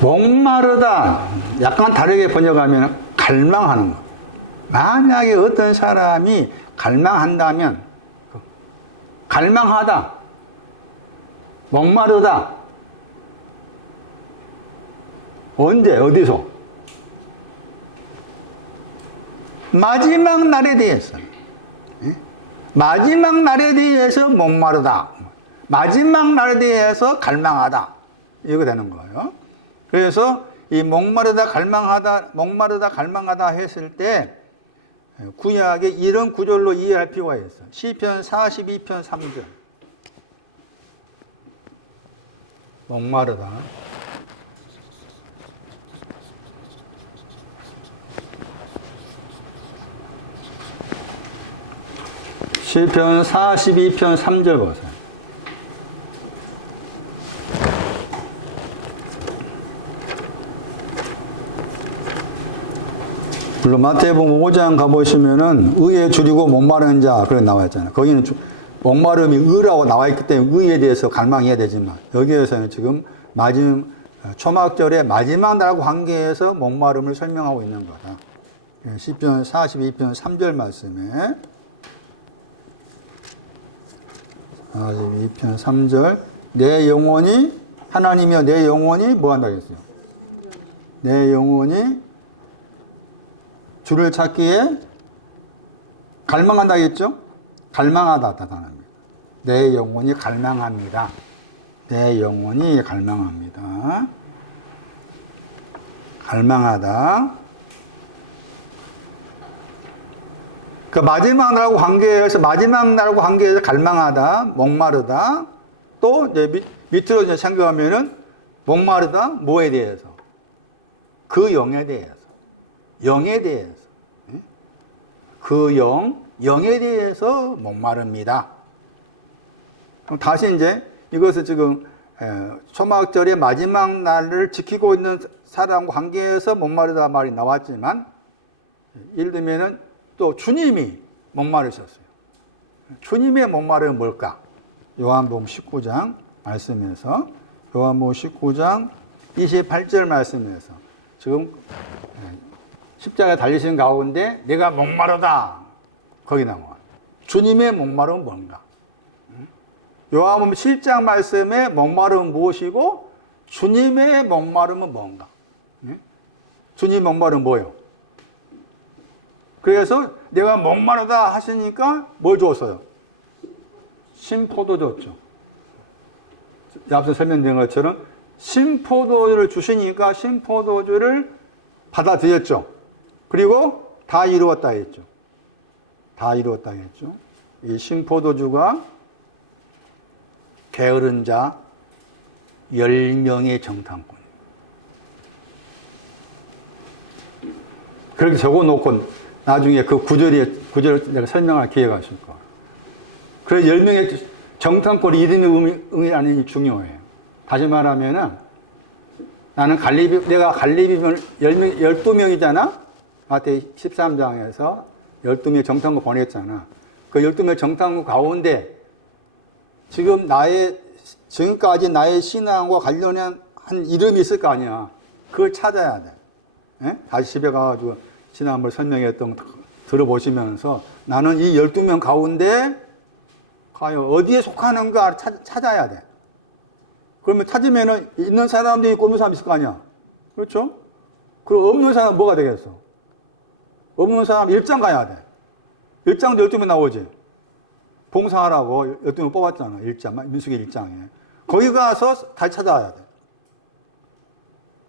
목마르다. 약간 다르게 번역하면 갈망하는 거. 만약에 어떤 사람이 갈망한다면, 갈망하다, 목마르다. 언제, 어디서? 마지막 날에 대해서. 마지막 날에 대해서 목마르다. 마지막 날에 대해서 갈망하다. 이거 되는 거예요. 그래서 이 목마르다 갈망하다 했을 때 구약에 이런 구절로 이해할 필요가 있어. 시편 42편 3절. 목마르다. 시편 42편 3절 보세요. 물론 마태복음 5장 가보시면은 의에 줄이고 목마른 자 그렇게 나와 있잖아요. 거기는 목마름이 의라고 나와 있기 때문에 의에 대해서 갈망해야 되지만 여기에서는 지금 초막절의 마지막 날과 관계해서 목마름을 설명하고 있는 거다. 시편 42편 3절 말씀에 42편 3절 내 영혼이 하나님이여 내 영혼이 뭐 한다고 했어요? 내 영혼이 주를 찾기에 갈망한다 했죠? 갈망하다 단어입니다. 내 영혼이 갈망합니다. 내 영혼이 갈망합니다. 갈망하다. 그 마지막 날하고 관계해서 마지막 날하고 관계해서 갈망하다, 목마르다. 또 이제 밑으로 이제 생각하면은 목마르다 뭐에 대해서? 그 영에 대해서, 영에 대해서, 그 영에 대해서 목마릅니다. 그럼 다시 이제 이것을 지금 초막절의 마지막 날을 지키고 있는 사람과 관계에서 목마르다 말이 나왔지만, 예를 들면은 또 주님이 목마르셨어요. 주님의 목마름은 뭘까? 요한복음 19장 말씀에서, 요한복음 19장 28절 말씀에서 지금 십자가에 달리신 가운데 내가 목마르다 거기 나와. 주님의 목마름은 뭔가? 요한복음 7장 말씀에 목마름은 무엇이고 주님의 목마름은 뭔가? 주님 목마름은 뭐예요? 그래서 내가 목마르다 하시니까 뭘 줬어요? 신포도 줬죠. 앞서 설명된 것처럼 신포도주를 주시니까 신포도주를 받아들였죠. 그리고 다 이루었다 했죠. 다 이루었다 했죠. 이 신포도주가 게으른 자 10명의 정탐꾼. 그렇게 적어놓고 나중에 그 구절을 내가 설명할 기회가 있을 거야. 그래서 10명의 정탐꾼이 이름이 응이 아니니 중요해요. 다시 말하면은 나는 내가 갈리비면 12명이잖아? 마태복음 13장에서 12명의 정탐꾼 보냈잖아. 그 12명의 정탐꾼 가운데 지금까지 나의 신앙과 관련한 한 이름이 있을 거 아니야. 그걸 찾아야 돼. 다시 집에 가가지고 지난번 설명했던 거 들어보시면서 나는 이 12명 가운데 과연 어디에 속하는가 찾아야 돼. 그러면 찾으면은 있는 사람도 있고 없는 사람이 있을 거 아니야. 그렇죠? 그럼 없는 사람은 뭐가 되겠어? 없는 사람 1장 가야 돼. 1장도 12명 나오지. 봉사하라고 12명 뽑았잖아. 1장, 민수기 1장에. 거기 가서 다시 찾아야 돼.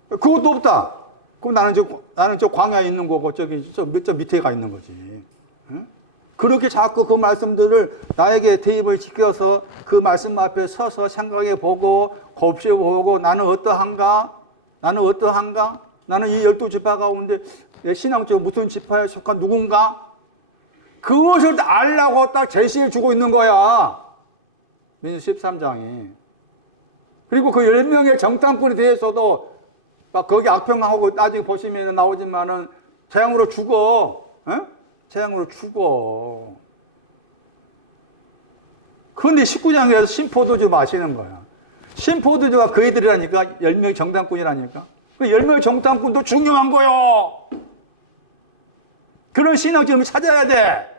그것도 없다. 그럼 나는 저 광야에 있는 거고, 저 밑에 가 있는 거지. 응? 그렇게 자꾸 그 말씀들을 나에게 대입을 시켜서 그 말씀 앞에 서서 생각해 보고, 곱씹어 보고, 나는 어떠한가? 나는 이 12지파 가운데 내 신앙적으로 무슨 지파에 속한 누군가? 그것을 알라고 딱 제시해 주고 있는 거야. 민수 13장이. 그리고 그 10명의 정탐꾼에 대해서도 막 거기 악평하고 나중에 보시면 나오지만은 재앙으로 죽어. 재앙으로 죽어. 그런데 19장에서 신포도주 마시는 거야. 신포도주가 그 애들이라니까. 10명의 정탐꾼이라니까. 그 10명의 정탐꾼도 중요한 거요. 그런 신앙점을 찾아야 돼.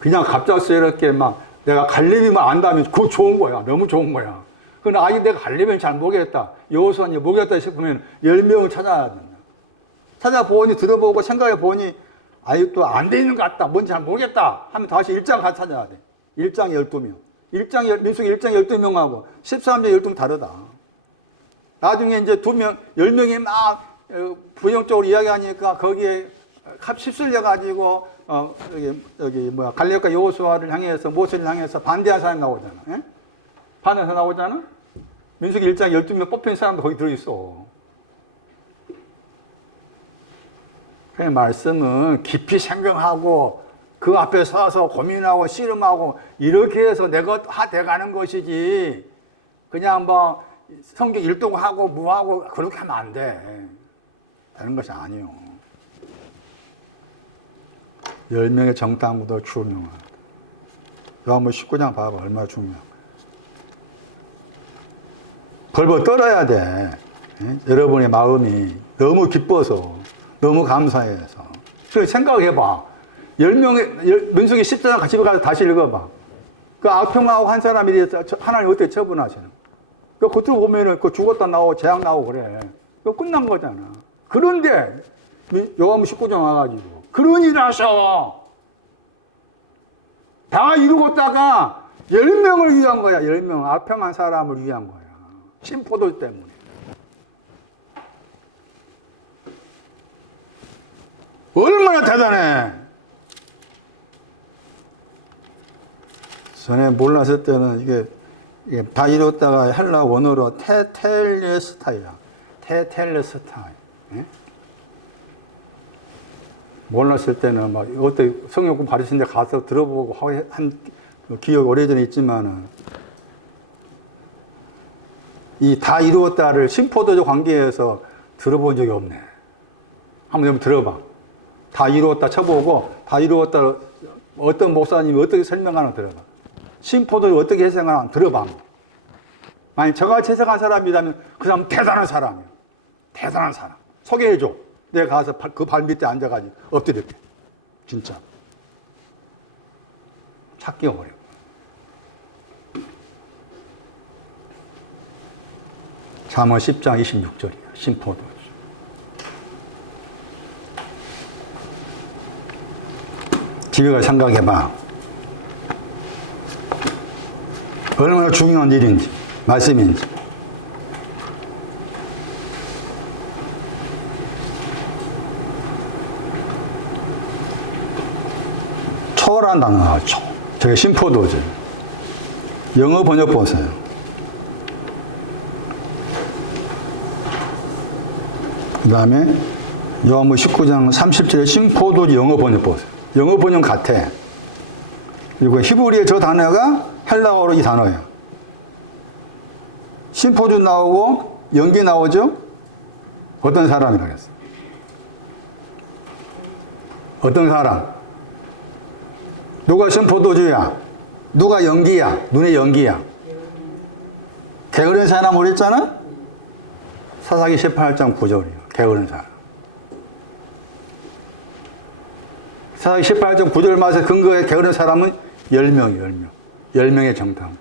그냥 갑작스럽게 막 내가 갈렙이만 안다면 그거 좋은 거야. 너무 좋은 거야. 그러나 아니 내가 갈렙은 잘 모르겠다. 여호수아는 모르겠다 싶으면 10명을 찾아야 된다. 찾아보니 들어보고 생각해 보니 아유 또 안 돼 있는 것 같다. 뭔지 잘 모르겠다. 하면 다시 1장 가서 찾아야 돼. 1장 12명. 민수기 1장 12명하고 13장 12명 다르다. 나중에 이제 10명이 막 부정적으로 이야기하니까 거기에 휩쓸려가지고 갈렙과 여호수아를 향해서 모세를 향해서 반대한 사람이 나오잖아. 반대해서 나오잖아. 민수기 1장 12명 뽑힌 사람도 거기 들어있어. 그 말씀은 깊이 생각하고 그 앞에 서서 고민하고 씨름하고 이렇게 해서 내가 다 돼가는 것이지 그냥 뭐 성경 일독하고 뭐하고 그렇게 하면 안 돼. 되는 것이 아니요. 10명의 정탐꾼도 중요하다. 요한복음 19장 봐봐. 얼마나 중요해. 벌벌 떨어야 돼. 여러분의 마음이 너무 기뻐서 너무 감사해서. 그래서 생각해봐. 10명의 민수기 10장 같이 가서 다시 읽어봐. 그 악평하고 한 사람에 대해서 하나님 어떻게 처분하시는? 그 겉으로 보면은 그 죽었다 나오고 재앙 나오고 그래. 그 끝난 거잖아. 그런데 요한복음 19장 와가지고 그런 일 하셔. 다 이루었다가 10명을 위한 거야. 10명. 악평한 사람을 위한 거야. 심포도 때문에. 얼마나 대단해. 전에 몰랐을 때는 이게 다 이뤘다가 헬라 원어로 테텔레스타이야. 테텔레스타이. 예? 몰랐을 때는 막 어떻게 성경공 가르치는 데 가서 들어보고 한 기억 오래전에 있지만은 이 다 이루었다를 심포도적 관계에서 들어본 적이 없네. 한번 들어봐. 다 이루었다 쳐보고 다 이루었다 어떤 목사님이 어떻게 설명하나 들어봐. 심포도를 어떻게 해석하나 들어봐. 만약 저같이 해석한 사람이라면 그 사람은 대단한 사람이야. 대단한 사람. 소개해줘. 내가 가서 그 발 밑에 앉아가지고 엎드릴게. 진짜. 찾기가 어려워. 잠언 10장 26절이야. 심포도. 집에 가서 생각해봐. 얼마나 중요한 일인지, 말씀인지. 초라한 단어가 초. 저게 심포도죠. 영어 번역 보세요. 그 다음에 요한복음 19장 30절에 심포도 영어 번역 보세요. 영어 번역 같아. 그리고 히브리의 저 단어가 헬라어로 이 단어예요. 심포도 나오고 연기 나오죠? 어떤 사람이라고 했어? 어떤 사람? 누가 심포도주야? 누가 연기야? 눈의 연기야? 게으른 사람 그랬잖아? 사사기 18장 9절이요. 게으른 사람. 사사기 18장 9절 말씀 근거에 게으른 사람은 10명이 10명의 정탐.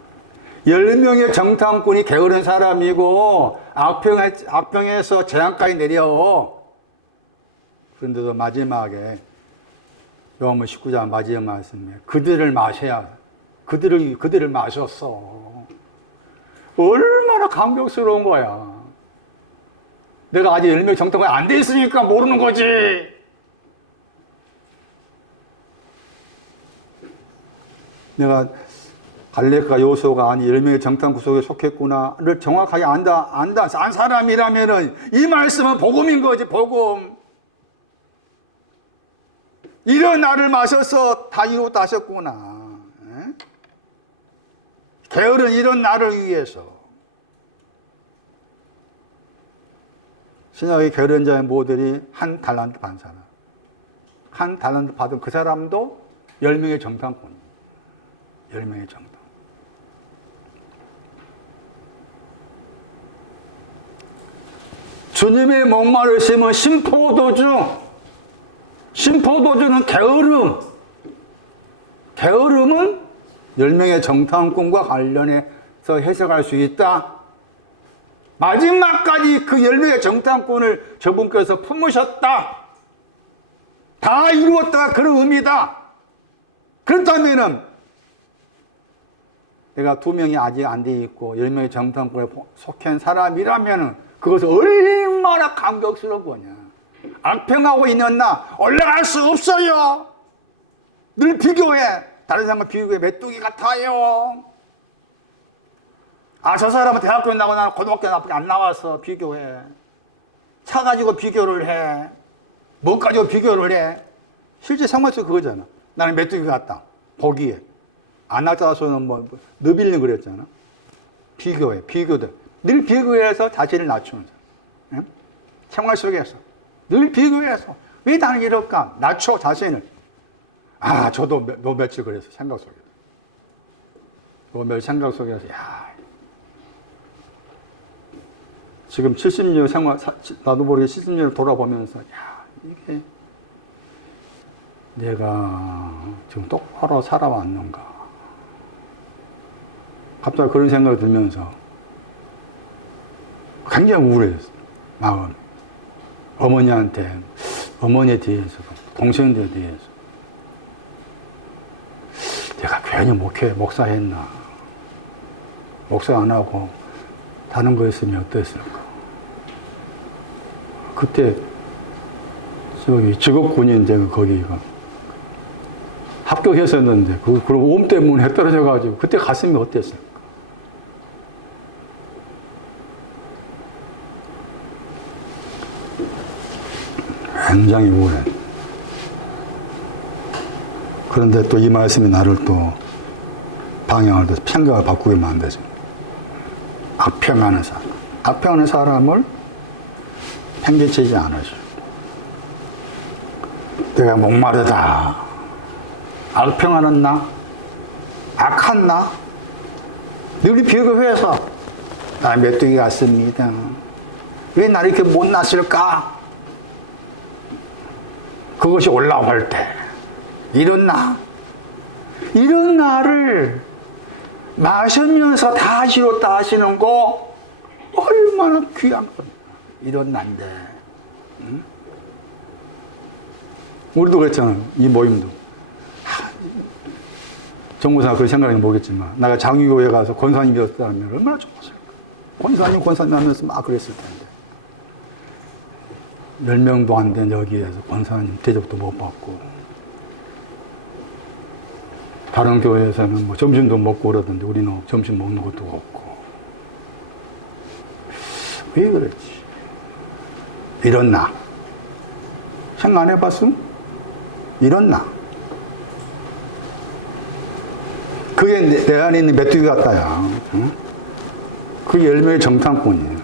10명의 정탐꾼이 게으른 사람이고 악평에서 재앙까지 내려. 그런데도 마지막에 요한복음 19장 마지막 말씀에 그들을 마셔야 그들을 마셨어. 얼마나 감격스러운 거야. 내가 아직 10명 정탐꾼이 안 돼 있으니까 모르는 거지. 내가 갈렙과 요소가 아니 10명의 정탐꾼 속에 속했구나를 정확하게 안 사람이라면은 이 말씀은 복음인 거지, 복음. 이런 나를 마셔서 다 이루었다 하셨구나. 에? 게으른 이런 나를 위해서. 신약의 게으른 자의 모델이 한 달란트 받은 사람. 한 달란트 받은 그 사람도 10명의 정탐꾼. 10명의 정탐. 주님의 목마를 심은 심포도주는 게으름. 게으름은 10명의 정탐꾼과 관련해서 해석할 수 있다. 마지막까지 그 10명의 정탐꾼을 저분께서 품으셨다. 다 이루었다가 그런 의미다. 그렇다면은 내가 2명이 아직 안 돼 있고 10명의 정탐꾼에 속한 사람이라면은 그것은 얼마나 감격스럽거냐. 악평하고 있는 나 올라갈 수 없어요. 늘 비교해. 다른 사람과 비교해. 메뚜기 같아요. 아, 저 사람은 대학교 나고 나는 고등학교 나밖에 안 나와서 비교해. 차 가지고 비교를 해. 뭐 가지고 비교를 해. 실제 생활 속 그거잖아. 나는 메뚜기 같다. 보기에. 안 나타나서는 너빌린 그랬잖아. 비교해. 비교돼. 늘 비교해서 자신을 낮추는 사람. 응? 생활 속에서. 늘 비교해서. 왜 나는 이럴까? 낮춰, 자신을. 아, 저도 며칠 그랬어. 생각 속에서. 며칠 생각 속에서. 야, 지금 70년 생활, 나도 모르게 70년을 돌아보면서, 야, 이게 내가 지금 똑바로 살아왔는가. 갑자기 그런 생각이 들면서 굉장히 우울해졌어, 마음이. 어머니한테, 어머니에 대해서, 동생들에 대해서. 내가 괜히 목사 했나. 목사 안 하고 다른 거 했으면 어땠을까. 그때 저기 직업군인 제가 거기가 합격했었는데 그럼 옴 때문에 떨어져가지고 그때 갔으면 어땠을까. 굉장히 우울해. 그런데 또 이 말씀이 나를 또 방향을 또 생각을 바꾸게 만들죠. 악평하는 사람. 악평하는 사람을 팽개치지 않으셔. 내가 목마르다. 악평하는 나? 악한 나? 늘 비교해서 나 메뚜기 같습니다. 왜 나를 이렇게 못났을까? 그것이 올라올 때 이런 나? 이런 나를 마시면서 다시로 따시는 거 얼마나 귀한 겁니다. 이런 난데. 응? 우리도 그랬잖아요. 이 모임도. 정무사가 그 생각이 모르겠지만 내가 장유교회 가서 권사님이었다면 얼마나 좋았을까. 권사님 하면서 막 그랬을 텐데. 10명도 안 된 여기에서 권사님 대접도 못 받고 다른 교회에서는 뭐 점심도 먹고 그러던데 우리는 점심 먹는 것도 없고. 왜 그랬지? 이런 나. 생각 안 해봤음? 이런 나. 그게 내 안에 있는 메뚜기 같다야. 응? 그 열매의 정탐꾼이에요.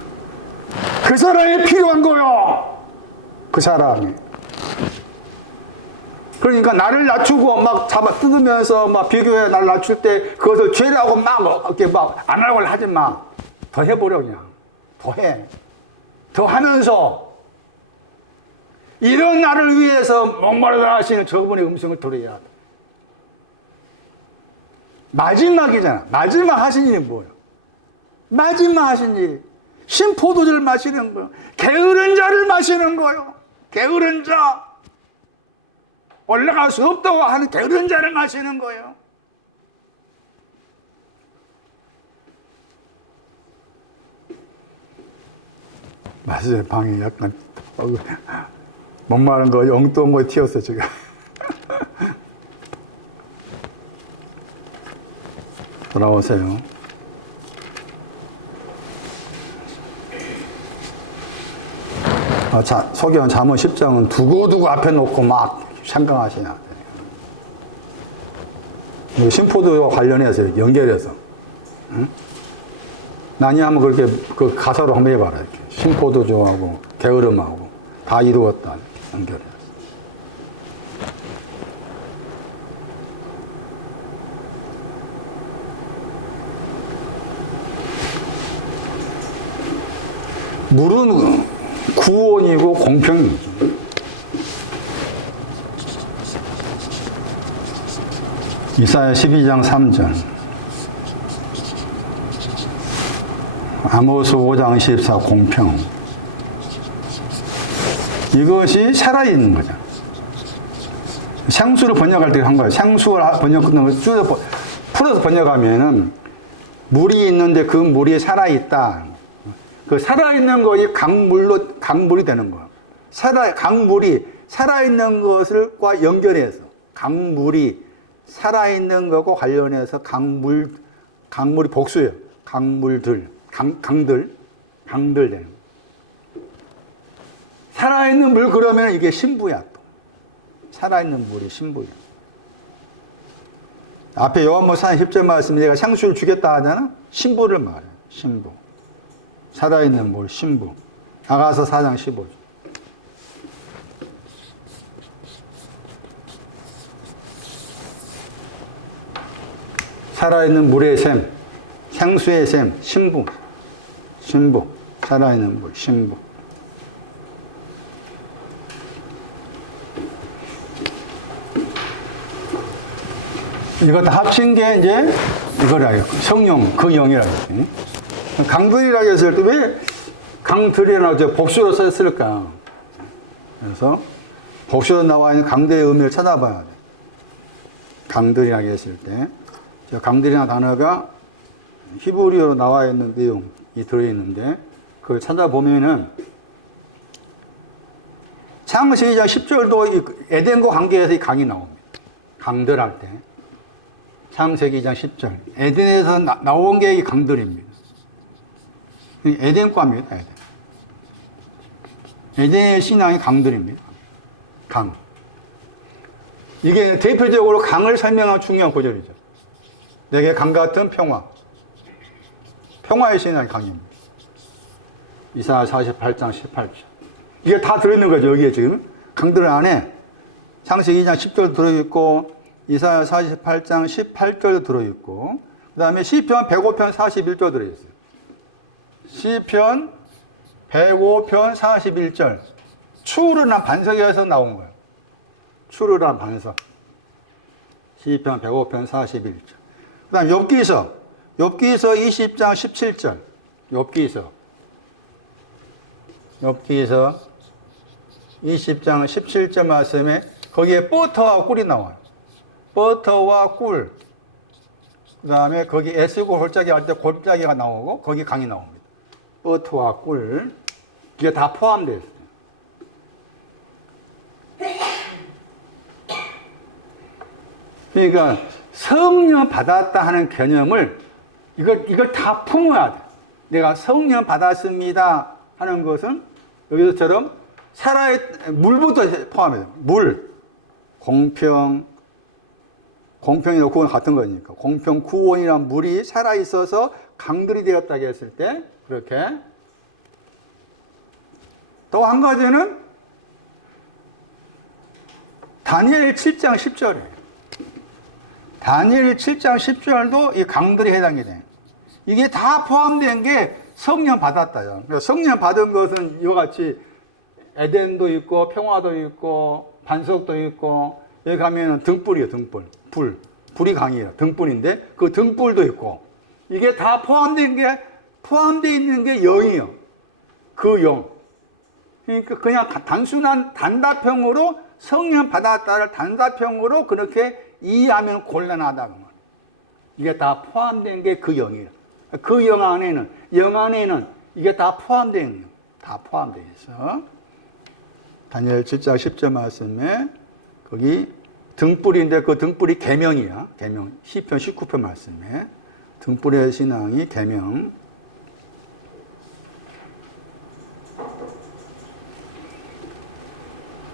그 사람이 필요한 거요. 그 사람이. 그러니까 나를 낮추고 막 잡아 뜯으면서 막 비교해 나를 낮출 때 그것을 죄라고 막 이렇게 막 안 하려고 하지 마. 더 해보려 그냥. 더 해. 더 하면서 이런 나를 위해서 목마르다 하시는 저분의 음성을 들어야 돼. 마지막이잖아. 마지막 하신 일이 뭐예요? 마지막 하신 일. 신포도주를 마시는 거예요. 게으른 자를 마시는 거예요. 게으른 자. 올라갈 수 없다고 하는 게으른 자를 마시는 거예요. 맞아요. 방이 약간 목마른 거 엉뚱한 거 튀었어 지금. 돌아오세요. 소개한 잠언 10장은 두고두고 앞에 놓고 막 생각하시냐. 신포도와 관련해서 이렇게 연결해서. 응? 난이 한번 그렇게 그 가사로 한번 해봐라. 이렇게. 신포도주하고 게으름하고 다 이루었다. 이렇게 연결해서. 물은 구원이고 공평이죠. 이사야 12장 3절, 아모스 5장 14 공평. 이것이 살아있는 거죠. 생수를 번역할 때 한 거예요. 생수를 번역하는 걸 풀어서 번역하면은 물이 있는데 그 물이 살아있다. 그 살아있는 것이 강물이 되는 거예요. 강물이 살아있는 것과 연결해서 강물이 살아있는 것과 관련해서 강물이 복수예요. 강들 되는 거예요. 살아있는 물 그러면 이게 신부야 또. 살아있는 물이 신부야. 앞에 요한복음 4장 10절 말씀에 내가 생수를 주겠다 하잖아. 신부를 말해요. 신부. 살아있는 물, 신부. 아가서 4장 15절. 살아있는 물의 샘, 생수의 샘, 신부. 신부. 살아있는 물, 신부. 이거 다 합친 게 이제 이거라. 성령, 그 영이라고 했지. 강들이라고 했을 때 왜 강들이라고 복수로 썼을까? 그래서 복수로 나와 있는 강들의 의미를 찾아봐야 돼. 강들이라고 했을 때 저 강들이라는 단어가 히브리어로 나와 있는 내용이 들어있는데 그걸 찾아보면은 창세기 2장 10절도 에덴과 관계에서 이 강이 나옵니다. 강들할 때. 창세기 2장 10절. 에덴에서 나온 게 이 강들입니다. 에덴과입니다, 에덴. 에덴의 신앙이 강들입니다. 강. 이게 대표적으로 강을 설명하는 중요한 구절이죠. 내게 강 같은 평화. 평화의 신앙이 강입니다. 이사야 48장 18절. 이게 다 들어있는 거죠. 여기에 지금 강들 안에 창세기 2장 10절 들어있고 이사야 48장 18절도 들어있고 그 다음에 시편 105편 41절 들어있어요. 시편 105편 41절 추르란 반석에서 나온 거예요. 추르란 반석. 시편 105편 41절. 그 다음 욥기서 20장 17절. 욥기서 20장 17절 말씀에 거기에 버터와 꿀이 나와요. 버터와 꿀. 그 다음에 거기 애쓰고 골짜기 할 때 골짜기가 나오고 거기 강이 나옵니다. 버터와 꿀. 이게 다 포함되어 있어요. 그러니까 성령 받았다 하는 개념을 이걸 다 품어야 돼. 내가 성령 받았습니다 하는 것은 여기서처럼 물부터 포함해요. 물, 공평, 공평이 그건 같은 거니까. 공평, 구원이란 물이 살아있어서 강들이 되었다고 했을 때, 그렇게. 또 한 가지는 다니엘 7장 10절이에요. 다니엘 7장 10절도 이 강들이 해당이 돼요. 이게 다 포함된 게 성령 받았다요. 성령 받은 것은 이와 같이 에덴도 있고 평화도 있고 반석도 있고 여기 가면 등불이에요. 등불. 불이 강이에요. 등불인데 그 등불도 있고 이게 다 포함되어 있는 게 영이에요. 그 영. 그러니까 그냥 단순한 단답형으로 성령 받았다를 단답형으로 그렇게 이해하면 곤란하다는 거예요. 이게 다 포함된 게 그 영이에요. 그 영 안에는 이게 다 포함되어 있는 거예요. 다 포함되어 있어. 다니엘 7장 10절 말씀에 거기 등불인데 그 등불이 계명이야. 계명. 시편 19편 말씀에 등불의 신앙이 계명.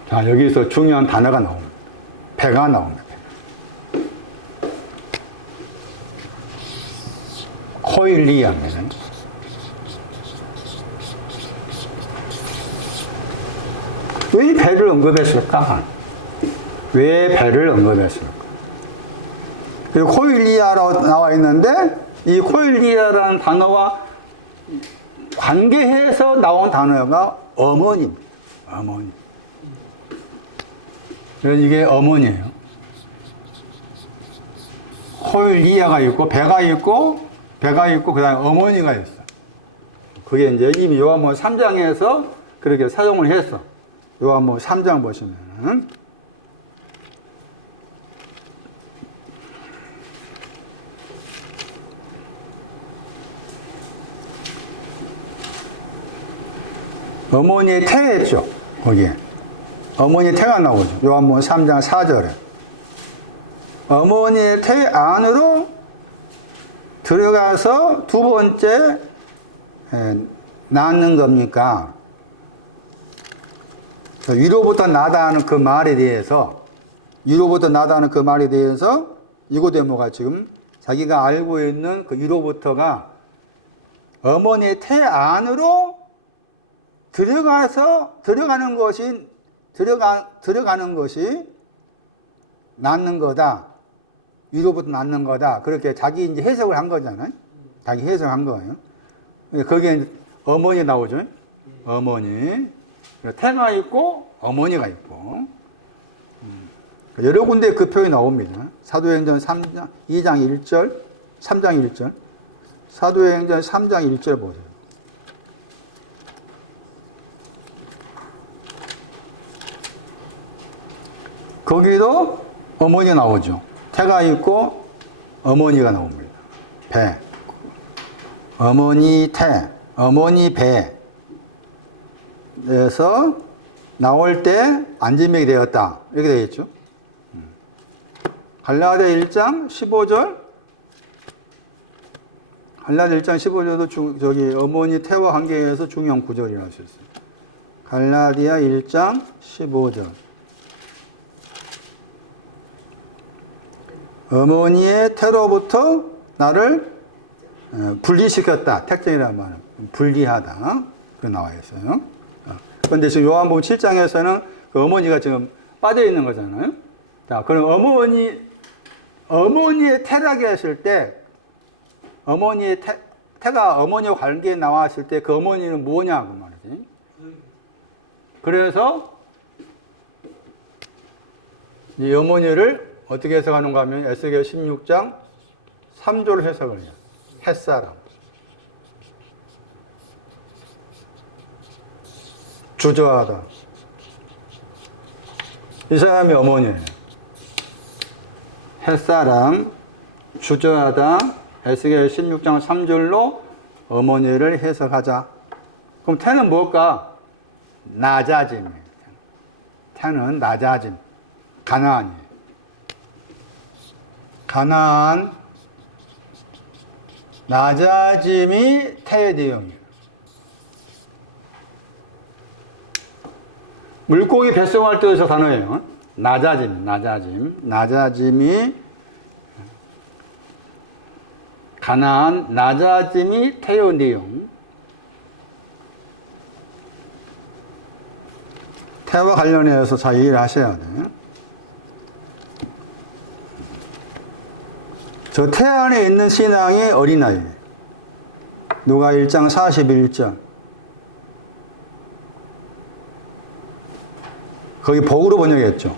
자, 여기서 중요한 단어가 나옵니다. 배가 나옵니다. 코일리아입니다. 왜 배를 언급했을까? 왜 배를 언급했을까? 그리고 코일리아라고 나와 있는데 이 코일리아라는 단어와 관계해서 나온 단어가 어머니입니다. 어머니. 그래서 이게 어머니예요. 코일리아가 있고 배가 있고 그 다음에 어머니가 있어. 그게 이제 이미 요한복음 3장에서 그렇게 사용을 했어. 요한복음 3장 보시면은 어머니의 태했죠. 거기에 어머니의 태가 나오죠. 요한복음 3장 4절에 어머니의 태 안으로 들어가서 두 번째 낳는 겁니까? 위로부터 나다는 그 말에 대해서 니고데모가 지금 자기가 알고 있는 그 위로부터가 어머니의 태 안으로 들어가는 것이 낳는 거다. 위로부터 낳는 거다. 그렇게 자기 이제 해석을 한 거잖아요. 자기 해석한 거예요. 거기에 어머니 나오죠. 어머니. 태가 있고 어머니가 있고. 여러 군데 그 표현이 나옵니다. 사도행전 2장 1절, 3장 1절. 사도행전 3장 1절 보세요. 거기도 어머니 나오죠. 태가 있고 어머니가 나옵니다. 배. 어머니 태, 어머니 배. 그래서 나올 때 안진맥이 되었다. 이렇게 되겠죠. 갈라디아 1장 15절. 갈라디아 1장 15절도 저기 어머니 태와 관계에서 중요한 구절이라고 할 수 있어요. 갈라디아 1장 15절. 어머니의 태로부터 나를 분리시켰다. 택정이라는 말은 분리하다. 그 나와 있어요. 그런데 지금 요한복음 7장에서는 그 어머니가 지금 빠져 있는 거잖아요. 자, 그럼 어머니의 태라고 했을 때, 어머니의 태가 어머니와 관계에 나왔을 때 그 어머니는 뭐냐, 그 말이지. 그래서 이 어머니를 어떻게 해석하는가 하면 에스겔 16장 3조를 해석을 해요. 햇사람. 주저하다. 이 사람이 어머니예요. 햇사람, 주저하다. 에스겔 16장 3절로 어머니를 해석하자. 그럼 태는 뭘까? 낮아짐이에요. 태는 낮아짐. 가나안이에요. 가나안, 낮아짐이 태의 내용이에요. 물고기 뱃속할 때에서 단어예요. 낮아짐, 낮아짐. 낮아짐이, 가나안, 낮아짐이 태의 내용. 태와 관련해서 잘 이해를 하셔야 돼요. 저 태 안에 있는 신앙이 어린아이예요. 누가 1장 41절. 거기 복으로 번역했죠.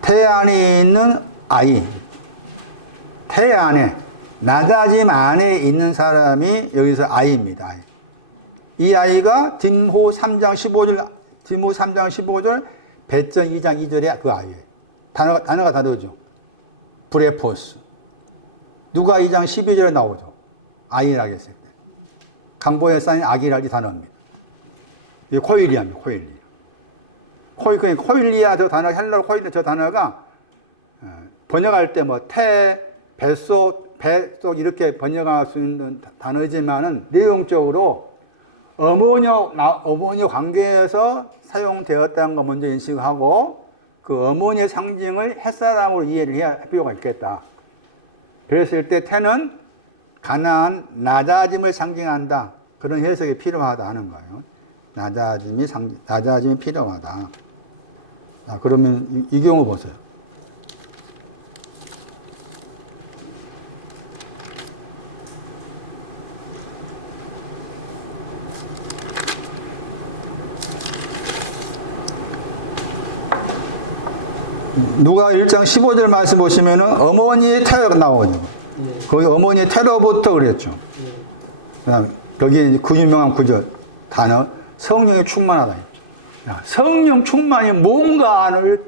태 안에 있는 아이. 태 안에, 낮아짐 안에 있는 사람이 여기서 아이입니다. 아이. 이 아이가 디모 3장 15절, 배전 2장 2절에 그 아이예요. 단어가 다르죠. 브레포스. 누가 2장 12절에 나오죠. 아이라고 했을 때. 강보에 쌓인 아기라기 단어입니다. 이게 코일리아입니다. 코일리아 저 단어, 헬라어 코일리아 저 단어가 번역할 때 뭐 태, 뱃속 이렇게 번역할 수 있는 단어지만은 내용적으로 어머니 관계에서 사용되었다는 거 먼저 인식하고 그 어머니의 상징을 햇사람으로 이해를 해야 할 필요가 있겠다. 그랬을 때 태는 가나안 낮아짐을 상징한다. 그런 해석이 필요하다 하는 거예요. 낮아짐이 필요하다. 자, 그러면 이 경우 보세요. 누가 1장 15절 말씀 보시면은 어머니의 태가 나오거든요. 거기 어머니의 태로부터 그랬죠. 그다음에 여기 그 유명한 구절 단어 성령이 충만하다. 성령 충만이 뭔가를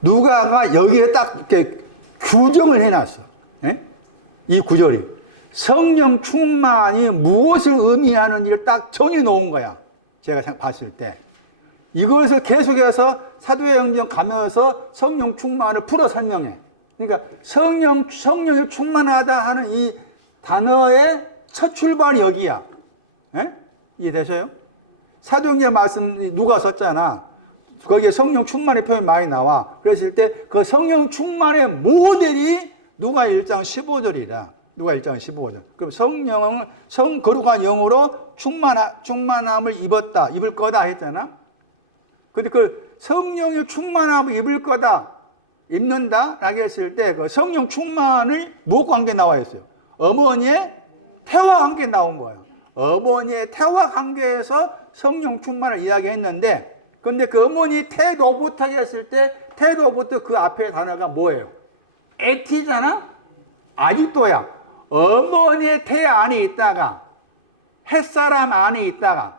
누가가 여기에 딱 이렇게 규정을 해놨어. 예? 이 구절이 성령 충만이 무엇을 의미하는지를 딱 정해 놓은 거야. 제가 봤을 때. 이것을 계속해서 사도행전 가면서 성령 충만을 풀어 설명해. 그러니까 성령이 충만하다 하는 이 단어의 첫 출발이 여기야. 예? 이해되셔요? 사도행전 말씀 누가 썼잖아. 거기에 성령 충만의 표현이 많이 나와. 그랬을 때 그 성령 충만의 모델이 누가 1장 15절이라. 누가 1장 15절. 그럼 성령은 거룩한 영으로 충만함을 입을 거다 했잖아. 근데 그 성령의 충만함을 입을 거다, 입는다, 라고 했을 때 그 성령 충만을 무엇과 관계 나와 있어요? 어머니의 태와 관계 나온 거예요. 어머니의 태와 관계에서 성령 충만을 이야기했는데, 근데 그 어머니 태로부터 했을 때, 태로부터 그 앞에 단어가 뭐예요? 에티잖아? 아직도야. 어머니의 태 안에 있다가, 햇사람 안에 있다가,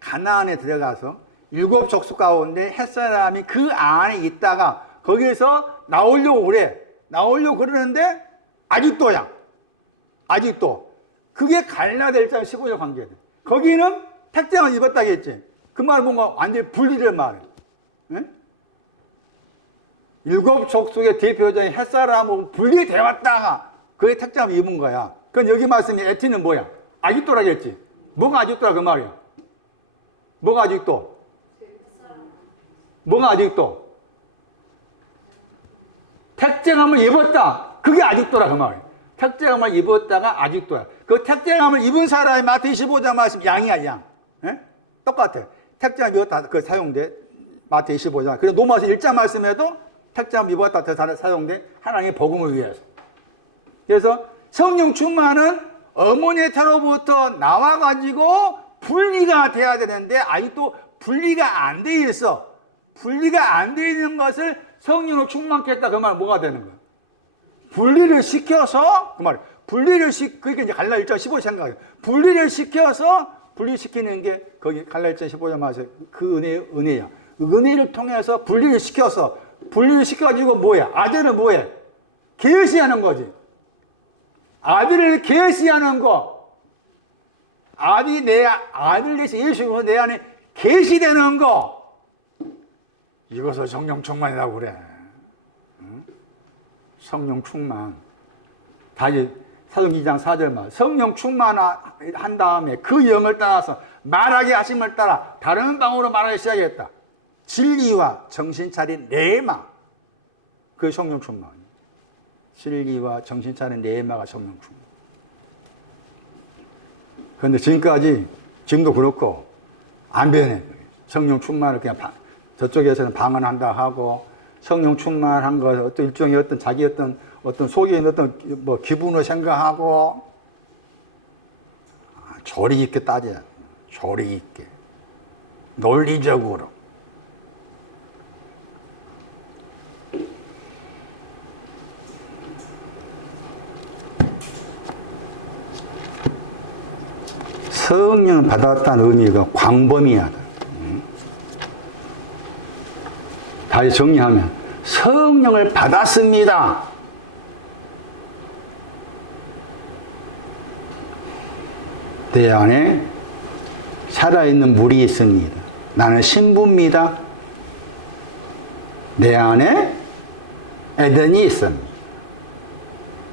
가나안에 들어가서, 7족속 가운데 햇사람이 그 안에 있다가 거기에서 나오려고 그래. 나오려고 그러는데 아직도야. 아직도. 그게 갈라될 장 15절 관계야. 거기는 택장을 입었다겠지. 그 말은 뭔가 완전히 분리될 말이야. 응? 일곱 족속의 대표적인 햇사람하고 분리되어 왔다가 그게 택장을 입은 거야. 그럼 여기 말씀이 에티는 뭐야? 아직도라겠지. 뭐가 아직도라 그 말이야? 뭐가 아직도? 뭐가 아직도? 택장함을 입었다. 그게 아직도라 그 말이야. 택장함을 입었다가 아직도야. 그 택장함을 입은 사람이 마태 25장 말씀 양이야 양. 에? 똑같아. 택장함 입었다 그 사용돼. 마태 25장. 그리고 로마서 1장 말씀에도 택장함 입었다 그 사용돼. 하나님의 복음을 위해서. 그래서 성령 충만은 어머니의 태로부터 나와가지고 분리가 돼야 되는데 아직도 분리가 안 돼 있어. 분리가 안 돼 있는 것을 성령으로 충만케 했다. 그 말은 뭐가 되는 거야? 분리를 시켜서, 그 말이야. 그러니까 이제 갈라 1장 15절 생각해. 분리를 시켜서, 분리시키는 게 거기 갈라 1장 15절 말에서 그 은혜야. 은혜를 통해서 분리를 시켜가지고 뭐야? 아들은 뭐해? 계시하는 거지. 아들을 계시하는 거. 아들 대신 예수로 내 안에 계시되는 거. 이것을 성령 충만이라고 그래. 응? 성령 충만. 다시 사도행전 2장 4절 말. 성령 충만한 다음에 그 영을 따라서 말하게 하심을 따라 다른 방으로 말하기 시작했다. 진리와 정신 차린 레마. 그 성령 충만. 진리와 정신 차린 레마가 성령 충만. 그런데 지금도 그렇고 안 변해. 성령 충만을 그냥 저쪽에서는 방언한다 하고 성령 충만한 것 어떤 일종의 어떤 자기 어떤 속에 있는 어떤 뭐 기분을 생각하고 조리 있게 따져야 돼. 조리 있게 논리적으로. 성령 받았다는 의미가 광범위하다. 다시 정리하면 성령을 받았습니다. 내 안에 살아있는 물이 있습니다. 나는 신부입니다. 내 안에 에덴이 있습니다.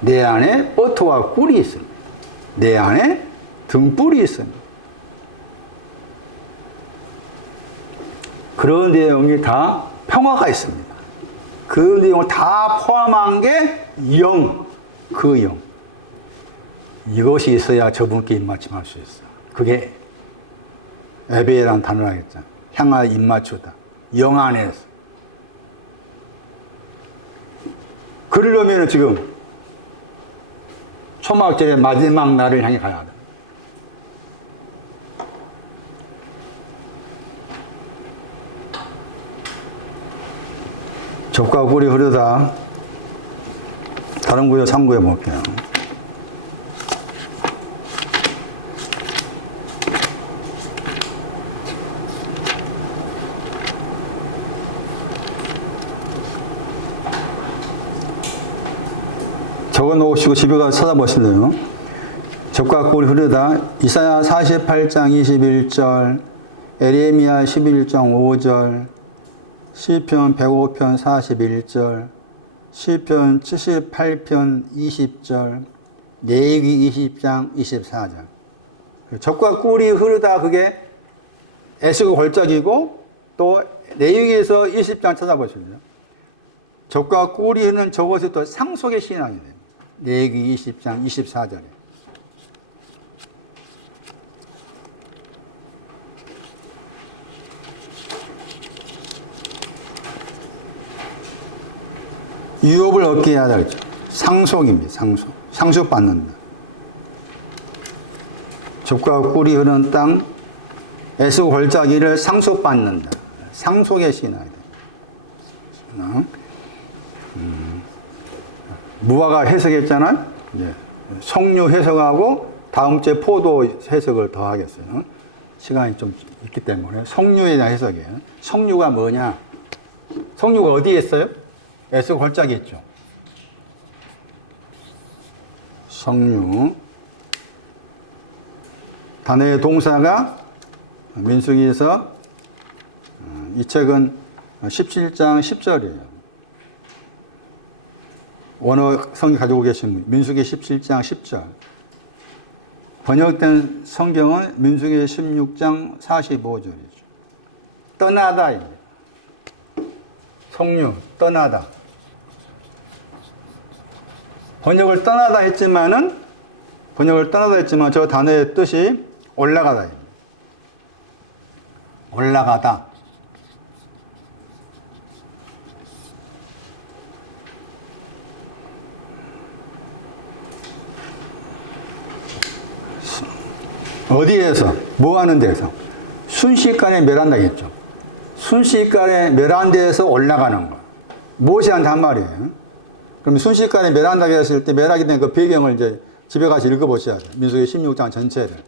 내 안에 버터와 꿀이 있습니다. 내 안에 등불이 있습니다. 그런 내용이 다 평화가 있습니다. 그 내용을 다 포함한 게 영, 그 영. 이것이 있어야 저분께 입맞춤할 수 있어. 그게 에베라는 단어라 했잖아. 향하여 입맞추다. 영 안에서. 그러려면 지금 초막절의 마지막 날을 향해 가야 돼. 젖과 꿀이 흐르다. 다른 구절 참고해 볼게요. 적어 놓으시고 집에 가서 찾아보실래요? 젖과 꿀이 흐르다. 이사야 48장 21절, 에레미야 11장 5절, 시편 105편 41절, 시편 78편 20절, 레위기 20장 24절. 젖과 꿀이 흐르다 그게 에스고 골짜기고 또 레위기에서 20장 찾아보실래요? 젖과 꿀이 흐르는 저것이 또 상속의 신앙이 됩니다. 레위기 20장 24절에. 유업을 얻게 해야 되겠죠. 상속입니다. 상속받는다. 젖과 꿀이 흐르는 땅, 에스고 골짜기를 상속받는다. 상속의 신앙이 됩니다. 무화가 해석했잖아요. 이제 석류 해석하고 다음 주에 포도 해석을 더 하겠어요. 시간이 좀 있기 때문에 석류에 대한 해석이에요. 석류가 뭐냐? 석류가 어디에 있어요? 에스고 골짜기 있죠. 성류. 단어의 동사가 민수기에서 이 책은 17장 10절이에요. 원어 성경 가지고 계신 분, 민수기 17장 10절. 번역된 성경은 민수기 16장 45절이죠. 떠나다입니다. 성류, 떠나다. 번역을 떠나다 했지만 저 단어의 뜻이 올라가다입니다. 올라가다. 어디에서? 뭐 하는 데서? 순식간에 멸한다겠죠. 순식간에 멸한 데에서 올라가는 거. 무엇이 한단 말이에요. 그럼 순식간에 멸한다고 했을 때 멸하게 된 그 배경을 이제 집에 가서 읽어보셔야 돼요. 민수기 16장 전체를.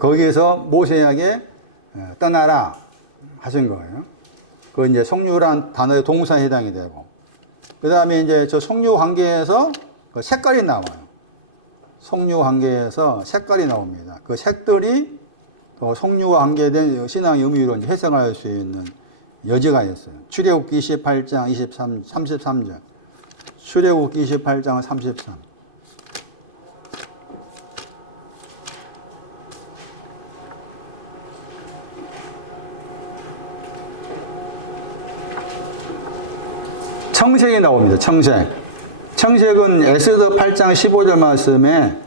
거기에서 모세에게 떠나라 하신 거예요. 그 이제 성류란 단어의 동사에 해당이 되고. 그 다음에 이제 저 성류 관계에서 그 색깔이 나와요. 성류 관계에서 색깔이 나옵니다. 그 색들이 성류와 관계된 신앙의 의미로 이제 해석할 수 있는 여지가 있어요. 출애굽기 28장 33절. 출애굽기 28장 33. 청색이 나옵니다. 청색. 청색은 에스더 8장 15절 말씀에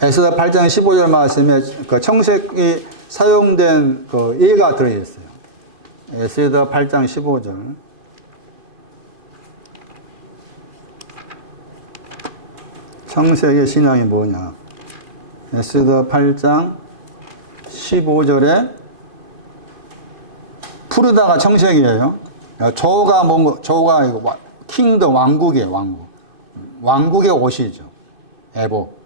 에스더 8장 15절 말씀에 그 청색이 사용된 그 예가 들어있어요. 에스더 8장 15절. 청색의 신앙이 뭐냐? 에스더 8장 15절에 푸르다가 청색이에요. 조가 뭔가 조가 이거 킹덤 왕국이에요. 왕국의 옷이죠. 애복.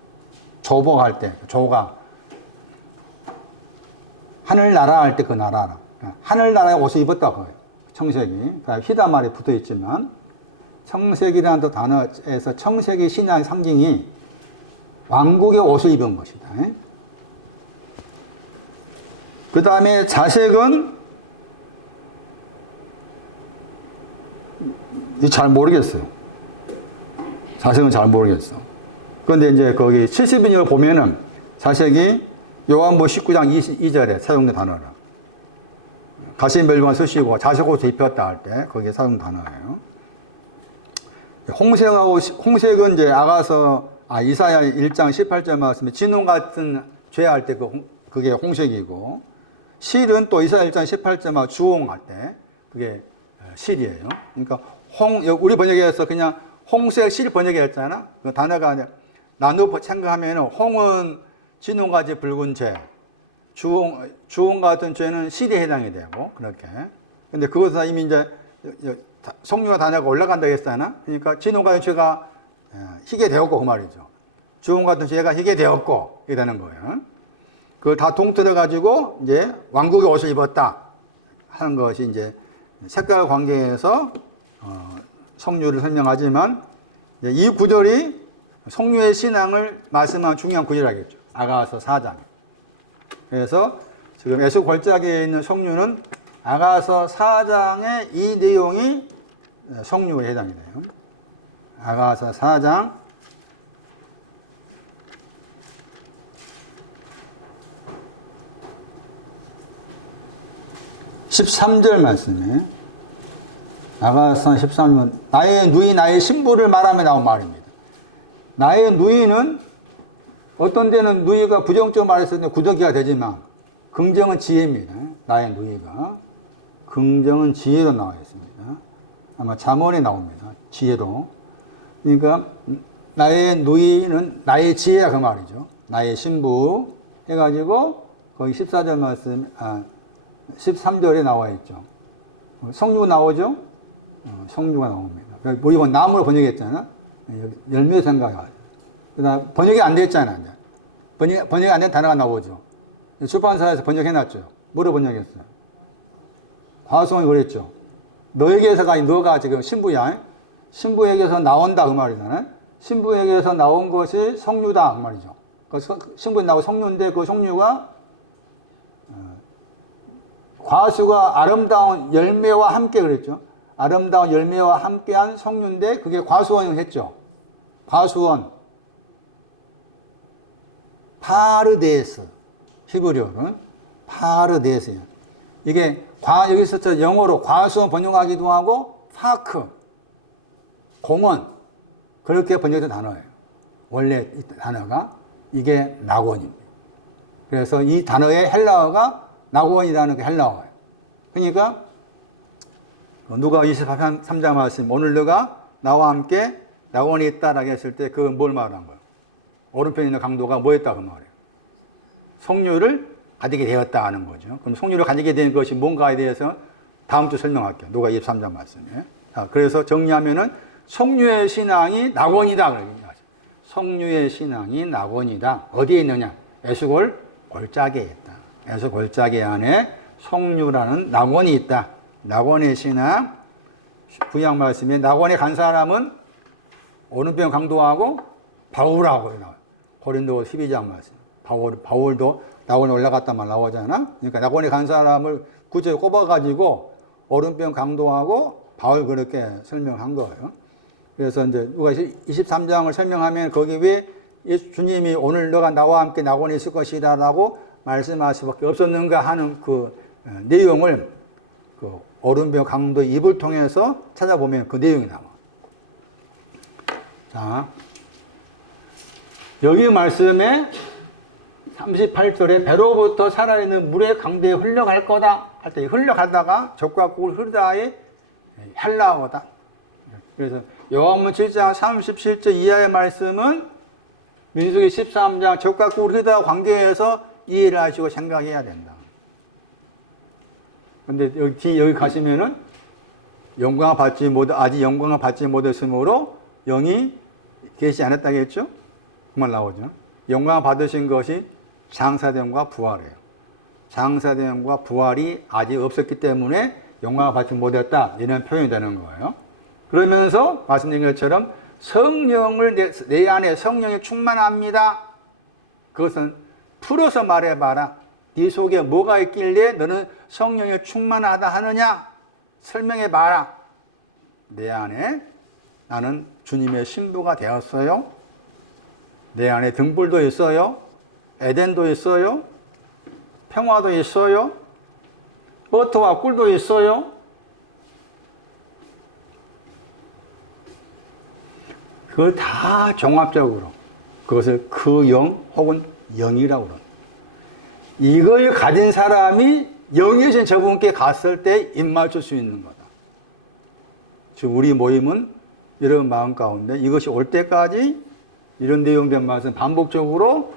조복할 때 조가 하늘나라 할 때 그 나라라. 하늘나라의 옷을 입었다 그래요. 청색이. 휘다말이 붙어 있지만 청색이라는 단어에서 청색의 신앙의 상징이 왕국의 옷을 입은 것이다. 그 다음에 자색은 잘 모르겠어요. 자색은 잘 모르겠어. 그런데 이제 거기 70인을 보면은 자색이 요한복음 19장 22절에 사용된 단어라. 가시멜병을 쓰시고 자색 옷을 입혔다 할 때 거기에 사용 단어예요. 홍색은 이제 이사야 1장 18절 말씀에 진홍 같은 죄할 때 그게 홍색이고, 실은 또 이사야 1장 18절 주홍할 때 그게 실이에요. 그러니까 우리 번역에서 그냥 홍색 실 번역했잖아. 그 단어가 나누어 생각하면 홍은 진홍같이 붉은 죄, 주홍 같은 죄는 실에 해당이 되고 그렇게. 근데 그것은 이미 이제 성류와 단어가 올라간다고 했잖아. 그러니까 진홍 같은 죄가 희게 되었고 그 말이죠. 주홍 같은 죄가 희게 되었고 이렇게 되는 거예요. 그걸 다 통틀어 가지고 이제 왕국의 옷을 입었다 하는 것이 이제 색깔 관계에서 성류를 설명하지만 이 구절이 성류의 신앙을 말씀하는 중요한 구절이겠죠. 아가서 4장. 그래서 지금 에스겔 걸작에 있는 성류는 아가서 4장의 이 내용이 성류에 해당이 돼요. 아가서 4장 13절 말씀에 아가서 13절 나의 누이 나의 신부를 말하며 나온 말입니다. 나의 누이는 어떤 데는 누이가 부정적으로 말했을 때 구더기가 되지만 긍정은 지혜입니다. 나의 누이가 긍정은 지혜로 나와 있습니다. 아마 잠언에 나옵니다. 지혜로. 그러니까 나의 누이는 나의 지혜야 그 말이죠. 나의 신부 해가지고 거기 14절 말씀 13절에 나와 있죠. 성류가 나오죠? 성류가 나옵니다. 우리 이건 나무로 번역했잖아. 열매 생각하죠. 그다음 번역이 안 됐잖아. 번역이 안 된 단어가 나오죠. 출판사에서 번역해놨죠. 뭐로 번역했어요? 과수원이 그랬죠. 너에게서가 너가 지금 신부야. 신부에게서 나온다 그 말이잖아요. 신부에게서 나온 것이 석류다 그 말이죠. 그 신부에 나온 석류인데 그 석류가 과수가 아름다운 열매와 함께 그랬죠. 아름다운 열매와 함께한 석류인데 그게 과수원을 했죠. 과수원. 파르데스. 히브리어는 파르데스예요. 이게 여기서 저 영어로 과수원 번역하기도 하고 파크, 공원 그렇게 번역된 단어예요. 원래 이 단어가 이게 낙원입니다. 그래서 이 단어의 헬라어가 낙원이라는 게 헬라어예요. 그러니까 누가 23장 말씀 오늘 너가 나와 함께 낙원에 있다라고 했을 때 그건 뭘 말한 거예요? 오른편에 있는 강도가 뭐였다 그 말이에요? 석류를 가지게 되었다 하는 거죠. 그럼 석류를 가지게 된 것이 뭔가에 대해서 다음 주 설명할게요. 누가 23장 말씀에. 자, 그래서 정리하면은 석류의 신앙이 낙원이다. 그렇게 얘기하죠. 석류의 신앙이 낙원이다. 어디에 있느냐? 에스골 골짜기에 있다. 에스골 골짜기 안에 석류라는 낙원이 있다. 낙원의 신앙. 구약 말씀에 낙원에 간 사람은 오른편 강도하고 바울하고 나와요. 고린도 12장 말씀. 바울도 낙원에 올라갔다 말 나오잖아. 그러니까 낙원에 간 사람을 구체적으로 꼽아가지고 오른편 강도하고 바울 그렇게 설명한 거예요. 그래서 이제 누가 23장을 설명하면 거기 왜 주님이 오늘 너가 나와 함께 낙원에 있을 것이다라고 말씀하실 수밖에 없었는가 하는 그 내용을 그 오른편 강도 입을 통해서 찾아보면 그 내용이 나와. 자, 여기 말씀에 38절에 배로부터 살아있는 물의 강대에 흘러갈 거다 할 때 흘러가다가 적과 꿀 흐르다의 헬라어다. 그래서 요한복음 7장 37절 이하의 말씀은 민수기 13장 적과 꿀 흐르다 관계에서 이해를 하시고 생각해야 된다. 근데 여기 가시면은 아직 영광을 받지 못했으므로 영이 계시지 않았다겠죠? 그 말 나오죠. 영광을 받으신 것이 장사됨과 부활이에요. 장사됨과 부활이 아직 없었기 때문에 영광을 받지 못했다. 이런 표현이 되는 거예요. 그러면서 말씀드린 것처럼 성령을 내 안에 성령이 충만합니다. 그것은 풀어서 말해봐라. 네 속에 뭐가 있길래 너는 성령이 충만하다 하느냐? 설명해봐라. 내 안에 나는 주님의 신부가 되었어요. 내 안에 등불도 있어요. 에덴도 있어요. 평화도 있어요. 버터와 꿀도 있어요. 그걸 다 종합적으로 그것을 그 영 혹은 영이라고 그럽니다. 이걸 가진 사람이 영이신 저분께 갔을 때 입맞출 수 있는 거다. 지금 우리 모임은 이런 마음 가운데 이것이 올 때까지 이런 내용된 말씀 반복적으로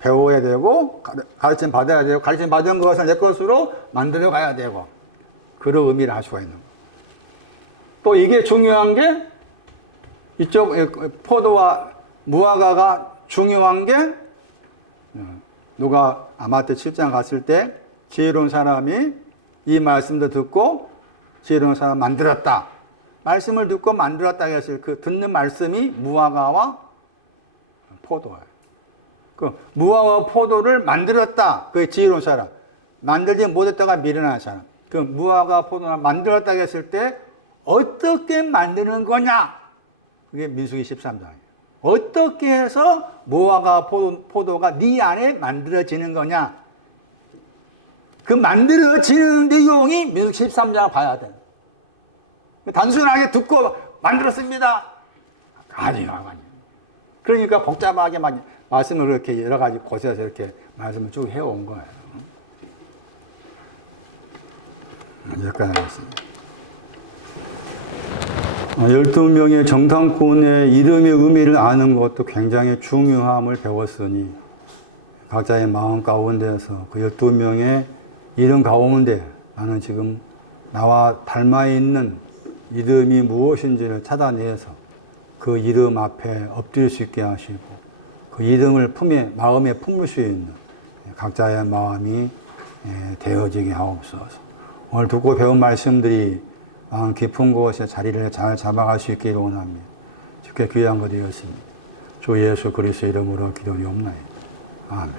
배워야 되고 가르침 받아야 되고 가르침 받은 것을 내 것으로 만들어 가야 되고 그런 의미를 할 수가 있는 거예요. 또 이게 중요한 게 이쪽 포도와 무화과가 중요한 게 누가 아마떼 7장 갔을 때 지혜로운 사람이 이 말씀도 듣고 지혜로운 사람 만들었다. 말씀을 듣고 만들었다 했을 그 듣는 말씀이 무화과와 포도예요. 그 무화과 포도를 만들었다. 그게 지혜로운 사람. 만들지 못했다가 미련한 사람. 그 무화과 포도를 만들었다 했을 때 어떻게 만드는 거냐? 그게 민수기 13장이에요. 어떻게 해서 무화과 포도가 네 안에 만들어지는 거냐? 그 만들어지는 내용이 민수기 13장을 봐야 돼. 단순하게 듣고 만들었습니다. 아니요. 그러니까 복잡하게 말씀을 그렇게 여러 가지 곳에서 이렇게 말씀을 쭉 해온 거예요. 여기까지 하겠습니다. 12명의 정탐꾼의 이름의 의미를 아는 것도 굉장히 중요함을 배웠으니 각자의 마음 가운데서 그 12명의 이름 가운데 나는 지금 나와 닮아 있는 이름이 무엇인지를 찾아내서 그 이름 앞에 엎드릴 수 있게 하시고 그 이름을 마음에 품을 수 있는 각자의 마음이 되어지게 하옵소서. 오늘 듣고 배운 말씀들이 마음 깊은 곳에 자리를 잘 잡아갈 수 있기를 원합니다. 주께 귀한 거 되었습니다. 주 예수 그리스도 이름으로 기도하옵나이다. 아멘.